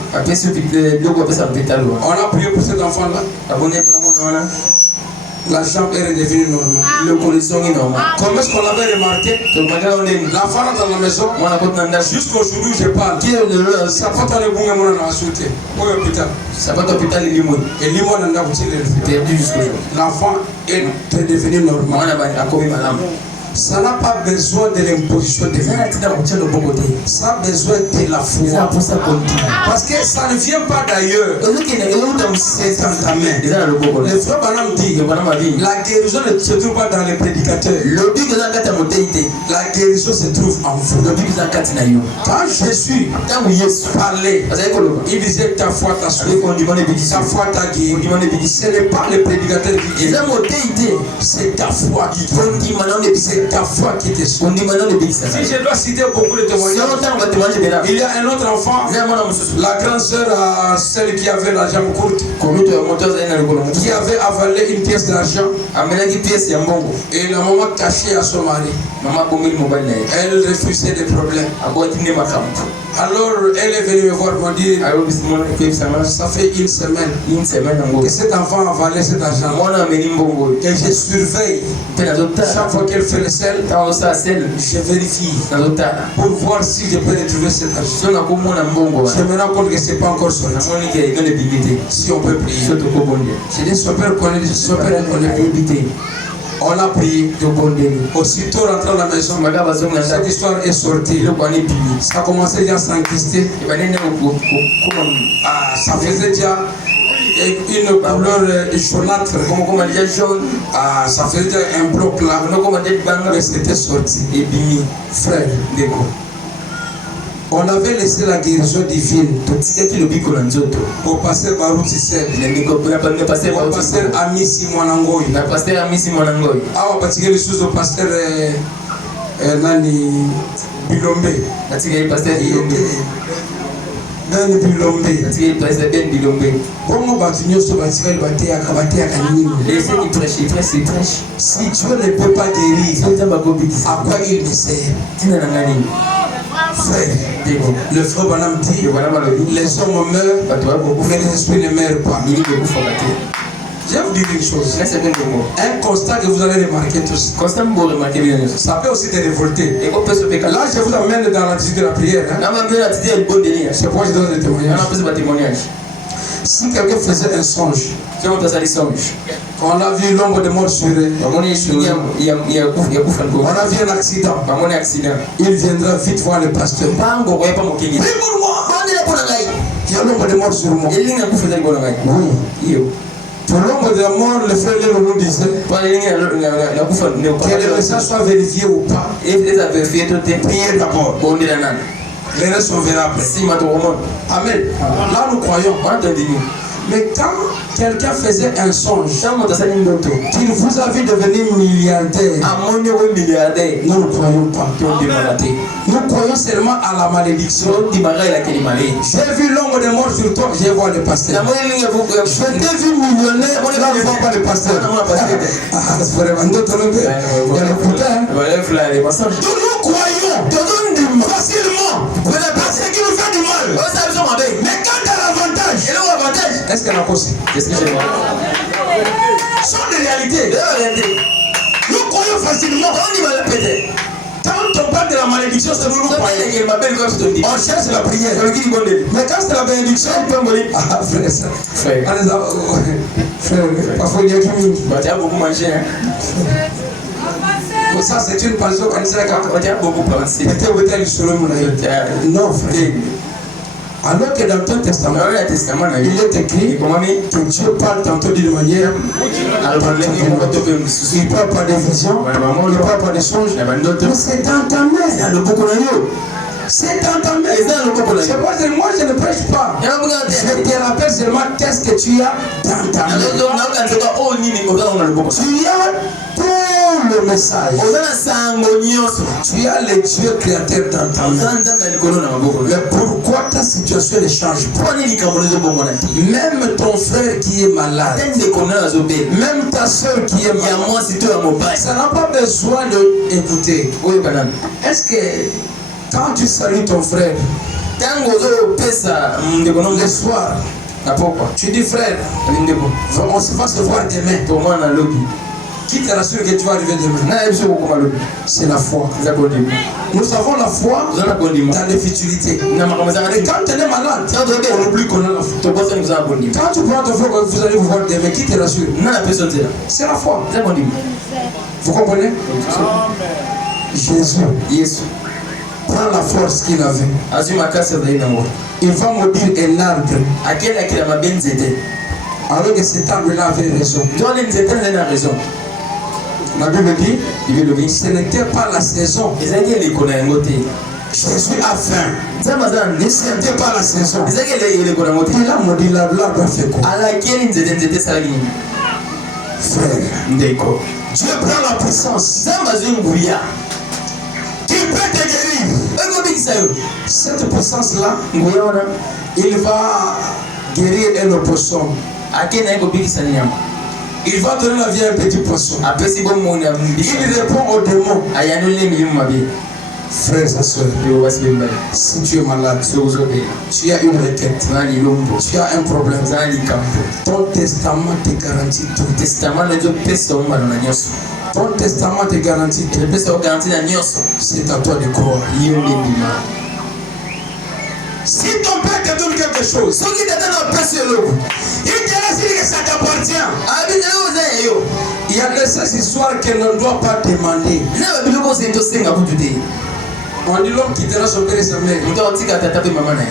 On a prié pour cet enfant-là. La jambe est redevenue normale. Le collision est normal. Comme est-ce qu'on l'avait remarqué? L'enfant dans la maison, jusqu'aujourd'hui où je parle, ça peut aller bon à mon insulté. Où est l'hôpital? Ça peut être l'hôpital et limon. Et limon n'a pas perdu jusqu'aujourd'hui. L'enfant est devenu normal. Ça n'a pas besoin de l'imposition de Dieu. Ça a besoin de la foi. Parce que ça ne vient pas d'ailleurs. C'est en ta main. Le frère Branham dit, la guérison ne se trouve pas dans les prédicateurs. La guérison se trouve en vous. Quand Jésus parlait, il disait ta foi t'a sauvé, ta foi t'a guéri. Ce n'est pas les prédicateurs qui guérissent. C'est ta foi qui guérit. Ta foi qui te sauve. Si je dois citer beaucoup de témoignages, il y a un autre enfant, la grande sœur, celle qui avait la jambe courte, qui avait avalé une pièce d'argent, et la maman cachée à son mari. Elle refusait des problèmes. Alors elle est venue me voir pour dire, ça fait une semaine que cet enfant a avalé cet argent. Et je surveille. Chaque fois qu'elle fait le sel, je vérifie pour voir si je peux retrouver cet argent. Je me rends compte que ce n'est pas encore sorti. Si on peut prier. Je dis, son père connaît, on a prié. Aussitôt rentré dans la maison, cette histoire est sortie. Ça a commencé déjà à s'enquister. Ça faisait déjà une couleur jaunâtre. Ça faisait déjà un bloc là. Mais c'était sorti. Frère, on avait laissé la guérison divine au pasteur Baruch Sissel, au pasteur Amisi Mwanangoy. Ah, parce que les choses au pasteur Nani Bilombe. Ben Bilombe. Comment bâtir ce bâtiment si Dieu ne peut pas guérir, à quoi il me sert? Frère, le frère Branham dit, les hommes meurent, mais les esprits ne meurent pas. Je vais vous dire une chose. Un constat que vous allez remarquer tous. Ça peut aussi te révolter. Là, je vous amène dans l'attitude de la prière. C'est pourquoi je donne des témoignages. Si quelqu'un faisait un songe, on a vu l'ombre de mort sur eux, on a vu un accident, il viendra vite voir le pasteur. Prie pour moi. Il y a l'ombre de mort sur moi. Oui. Pour l'ombre de la mort, le frère Léon nous disait que le message soit vérifié ou pas. Priez d'abord. Les restes sont vérables. Amen. Là, nous croyons. Mais quand quelqu'un faisait un songe, qu'il vous a vu devenir milliardaire, nous ne croyons pas. Nous croyons seulement à la malédiction. J'ai vu l'ombre de mort sur toi, je vois le pasteur. Je t'ai vu millionnaire, là je ne vois pas le pasteur. Nous croyons facilement parce qu'il nous fait du mal. Mais quand tu as l'avantage, est-ce qu'elle a possible? Qu'est-ce que j'ai dit? Ce sont des réalités. Nous croyons facilement. Quand on parle de la malédiction, c'est nous croyons. On cherche la prière. Mais quand c'est la bénédiction, frère, parfois il y a qui beaucoup mangé. Ça, c'est une passion comme ça. Non, frère. Alors que dans ton testament, il est écrit que Dieu parle tantôt d'une manière, il parle pas de vision, il parle pas de songe, mais c'est dans ta main. C'est dans ta main. C'est pas que moi je ne prêche pas. Je te rappelle seulement qu'est-ce que tu as dans ta main. Tu as tout le message. Tu as le Dieu créateur dans ta main. Mais pourquoi ta situation ne change pas? Même ton frère qui est malade, même ta soeur qui est malade, ça n'a pas besoin d'écouter. Est-ce que quand tu salues ton frère, le soir, Pourquoi? Tu dis frère, on va se voir demain. Pour moi, on a lobby. Qui te rassure que tu vas arriver demain? C'est la foi. Nous avons la foi dans les futurités. Et quand tu es malade, on oublie qu'on a la foi. Quand tu prends ton foi, vous allez vous voir demain. Qui te rassure? C'est la foi. Vous comprenez? Jésus prend la force qu'il avait. Il va maudire un arbre. Alors que cet arbre-là avait raison. La Bible dit, ce n'était pas la saison. Jésus a faim. Ce n'était pas la saison. Il a maudit l'arbre, l'arbre a fait quoi? Frère, Dieu prend la puissance qui peut te guérir. Cette puissance-là, il va guérir un opossum. Il va donner la vie à un petit poisson. Il répond aux démons. Frères et sœurs, si tu es malade, tu as une requête, tu as un problème, ton testament te garantit tout. Ton testament te garantit tout. C'est à toi de croire. Si ton père te donne quelque chose, il te laisse que ça t'appartient. Il y a cette histoire qu'elle ne doit pas demander. On dit l'homme quittera son père et sa mère,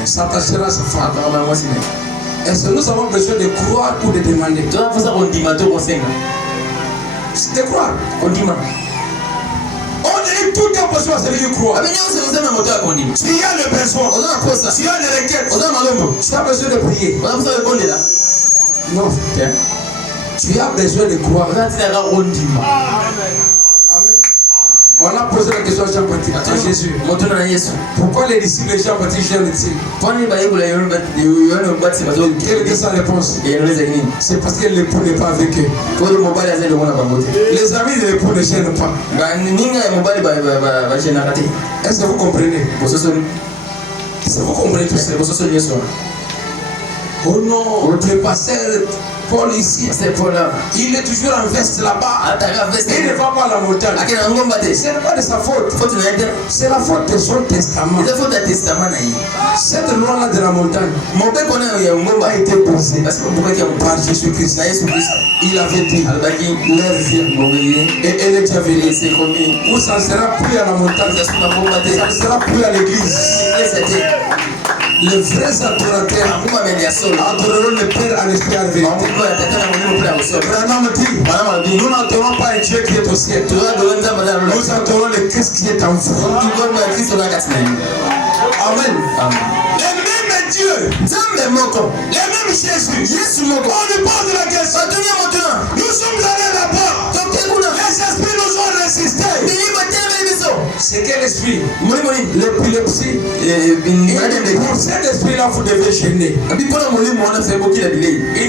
s'attachera à sa femme. Est-ce que nous avons besoin de croire ou de demander? C'est de croire. On demande tout est possible à celui qui croit. Tu as le besoin, tu as les requêtes, tu as besoin de prier. Non, tu as besoin de croire. Amen. On a posé la question à Jean-Baptiste, à Jésus. Pourquoi les disciples de Jean-Baptiste gênent-ils? Quelle était sa réponse? C'est parce que l'époux n'est pas avec eux. Les amis de l'époux ne gênent pas. Est-ce que vous comprenez? Est-ce que vous comprenez tout ça? Oh non, le pasteur Paul ici, il est toujours en veste là-bas. Il ne va pas à la montagne. Ce n'est pas de sa faute. C'est la faute de son testament. Cette loi-là de la montagne a été posée par Jésus-Christ. Il avait dit, l'heure vient et elle est déjà venue. Où ça ne sera plus à la montagne, ça ne sera plus à l'église. Les vrais adorateurs adoreront le Père en esprit en vérité. Nous n'adorons pas un Dieu qui est au ciel. Nous adorons le Christ qui est en vous. Amen. Les mêmes Dieu, les mêmes Jésus, on lui pose la question. Nous sommes allés là-bas. Les esprits nous ont résisté. C'est quel esprit? L'épilepsie. Pour cet esprit-là, vous devez gêner. Il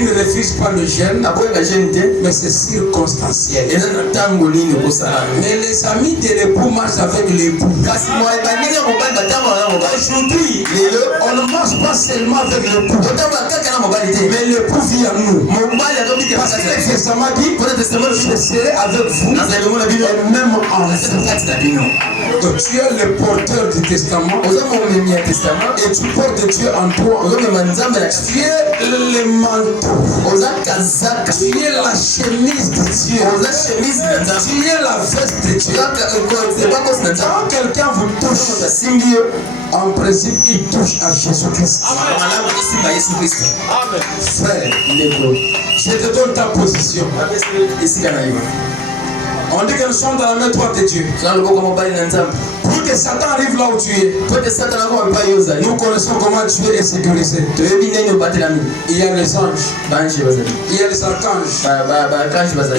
ne refuse pas le gêne, mais c'est circonstanciel. Mais les amis de l'époux marchent avec l'époux. Aujourd'hui, on ne marche pas seulement avec l'époux, mais l'époux vit en nous. Parce que le testament dit, je serai avec vous, et même en vous. Donc tu es le porteur du testament et tu portes Dieu en toi. Tu es le manteau. Tu es la chemise de Dieu. Tu es la veste de Dieu. Quand quelqu'un vous touche, en principe, il touche à Jésus-Christ. Frère, je te donne ta position. On dit que nous sommes dans la main droite de Dieu. Pour que Satan arrive là où tu es, nous connaissons comment Dieu est sécurisé. Il y a les anges, il y a les archanges,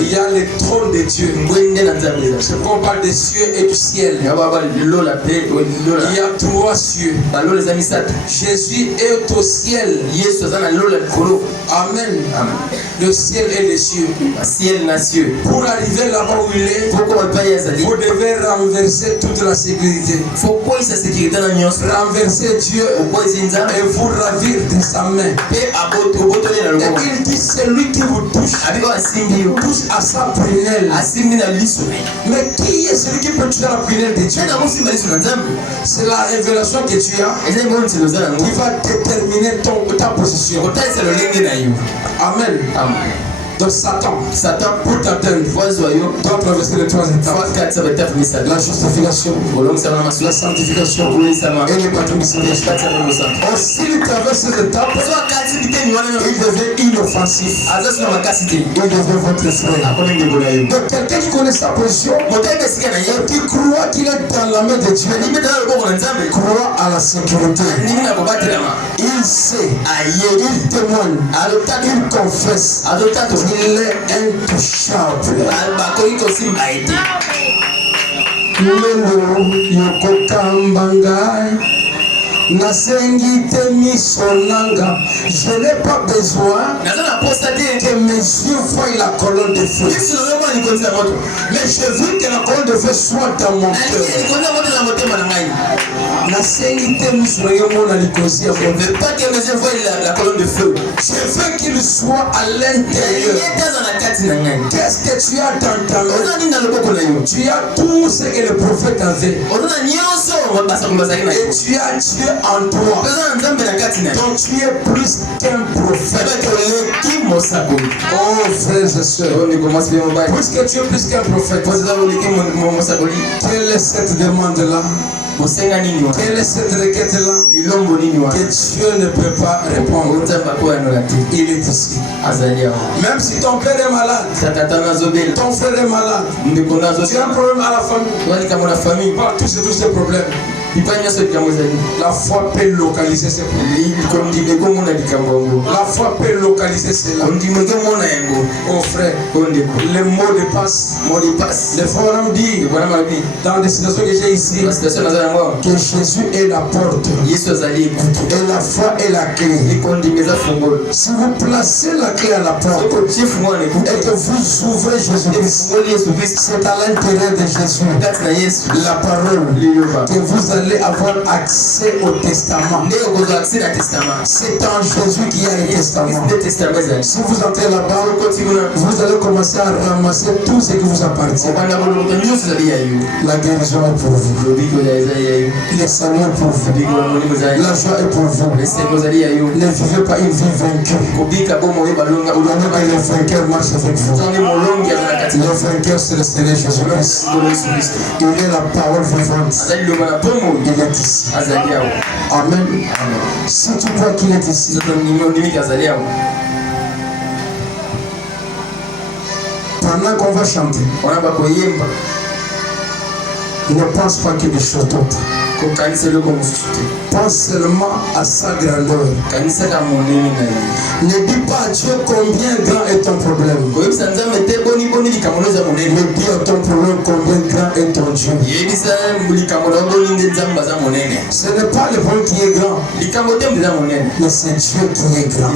il y a les trônes de Dieu. C'est qu'on parle des cieux et du ciel. Il y a 3 cieux. Jésus est au ciel. Amen. Le ciel et les cieux. Pour arriver là-bas où il est, vous devez renverser toute la sécurité. Renverser Dieu et vous ravir de sa main. Et il dit, c'est lui qui vous touche à sa prunelle. Mais qui est celui qui peut toucher la prunelle de Dieu? C'est la révélation que tu as qui va déterminer ta position. Amen. Donc Satan pour t'atteindre doit traverser les 3 étapes. La justification, la sanctification et le baptême. Or s'il traverse ces étapes, il devient inoffensif. Il devient votre frère. Donc quelqu'un qui connaît sa position et qui croit qu'il est dans la main de Dieu, croit à la sécurité. Il sait, il témoigne, il confesse. Il est intouchable. Lelo yokokambangai nasengite misonanga. Je n'ai pas besoin que mes yeux voient la colonne de feu, mais je veux que la colonne de feu soit dans mon cœur. Nasengite misonanga mona likosi. Je ne veux pas que mes yeux voient la colonne de feu. Je veux qu'il soit à l'intérieur. Qu'est-ce que tu as dans ta main? Tu as tout ce que le prophète avait. Et tu as Dieu en toi. Donc tu es plus qu'un prophète. Oh frères et sœurs, puisque tu es plus qu'un prophète, quelle est cette demande-là? Quelle est cette requête-là que Dieu ne peut pas répondre? Il est ici. Même si ton père est malade, ton frère est malade, tu as un problème à la famille, pas tous ces problèmes. La foi peut localiser ces problèmes. La foi peut localiser cela. Oh frère, les mots de passe. Les forums disent dans les situations que j'ai ici que Jésus est la porte et la foi est la clé. Si vous placez la clé à la porte et que vous ouvrez Jésus-Christ, c'est à l'intérieur de Jésus la parole que vous allez avoir accès au testament. C'est en Jésus qu'il y a le testament. Si vous entrez là-bas, vous allez commencer à ramasser tout ce qui vous appartient. La guérison est pour vous. Le salut est pour vous. La joie est pour vous. Ne vivez pas une vie vaincue. Le vainqueur marche avec vous. Le vainqueur, c'est le Seigneur Jésus-Christ. Il est la parole vivante. Il est ici. Amen. Si tu crois qu'il est ici, pendant qu'on va chanter, ne pense pas qu'il y ait des choses d'autres. Pense seulement à sa grandeur. Ne dis pas à Dieu combien grand est ton problème. Ne dis à ton problème combien grand est ton Dieu. Ce n'est pas le problème qui est grand, mais c'est Dieu qui est grand.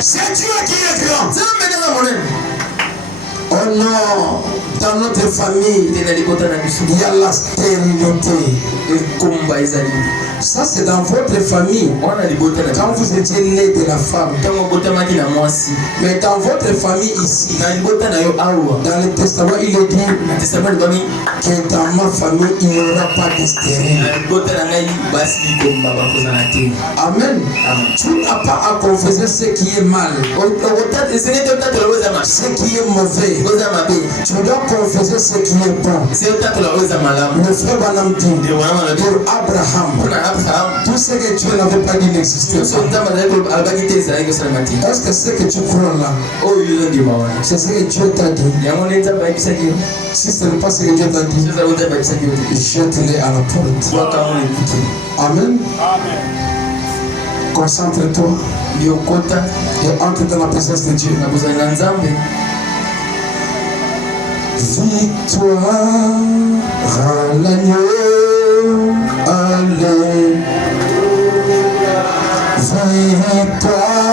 C'est Dieu qui est grand. Oh non, dans notre famille, il y a la stérilité. Ça, c'est dans votre famille. Quand vous étiez né de la femme. Mais dans votre famille ici, dans le testament, il est dit que dans ma famille, il n'y aura pas de stérile. Amen. Tu n'as pas à confesser ce qui est mal, ce qui est mauvais. Tu dois confesser ce qui est bon. Le frère Banam dit pour Abraham, tout ce que Dieu n'avait pas dit n'existait pas. Est-ce que ce que tu crois là, c'est ce que Dieu t'a dit? Si ce n'est pas ce que Dieu t'a dit, jette-les à la porte. Amen. Concentre-toi et entre dans la présence de Dieu. Victoire à l'agneau, allez. Victoire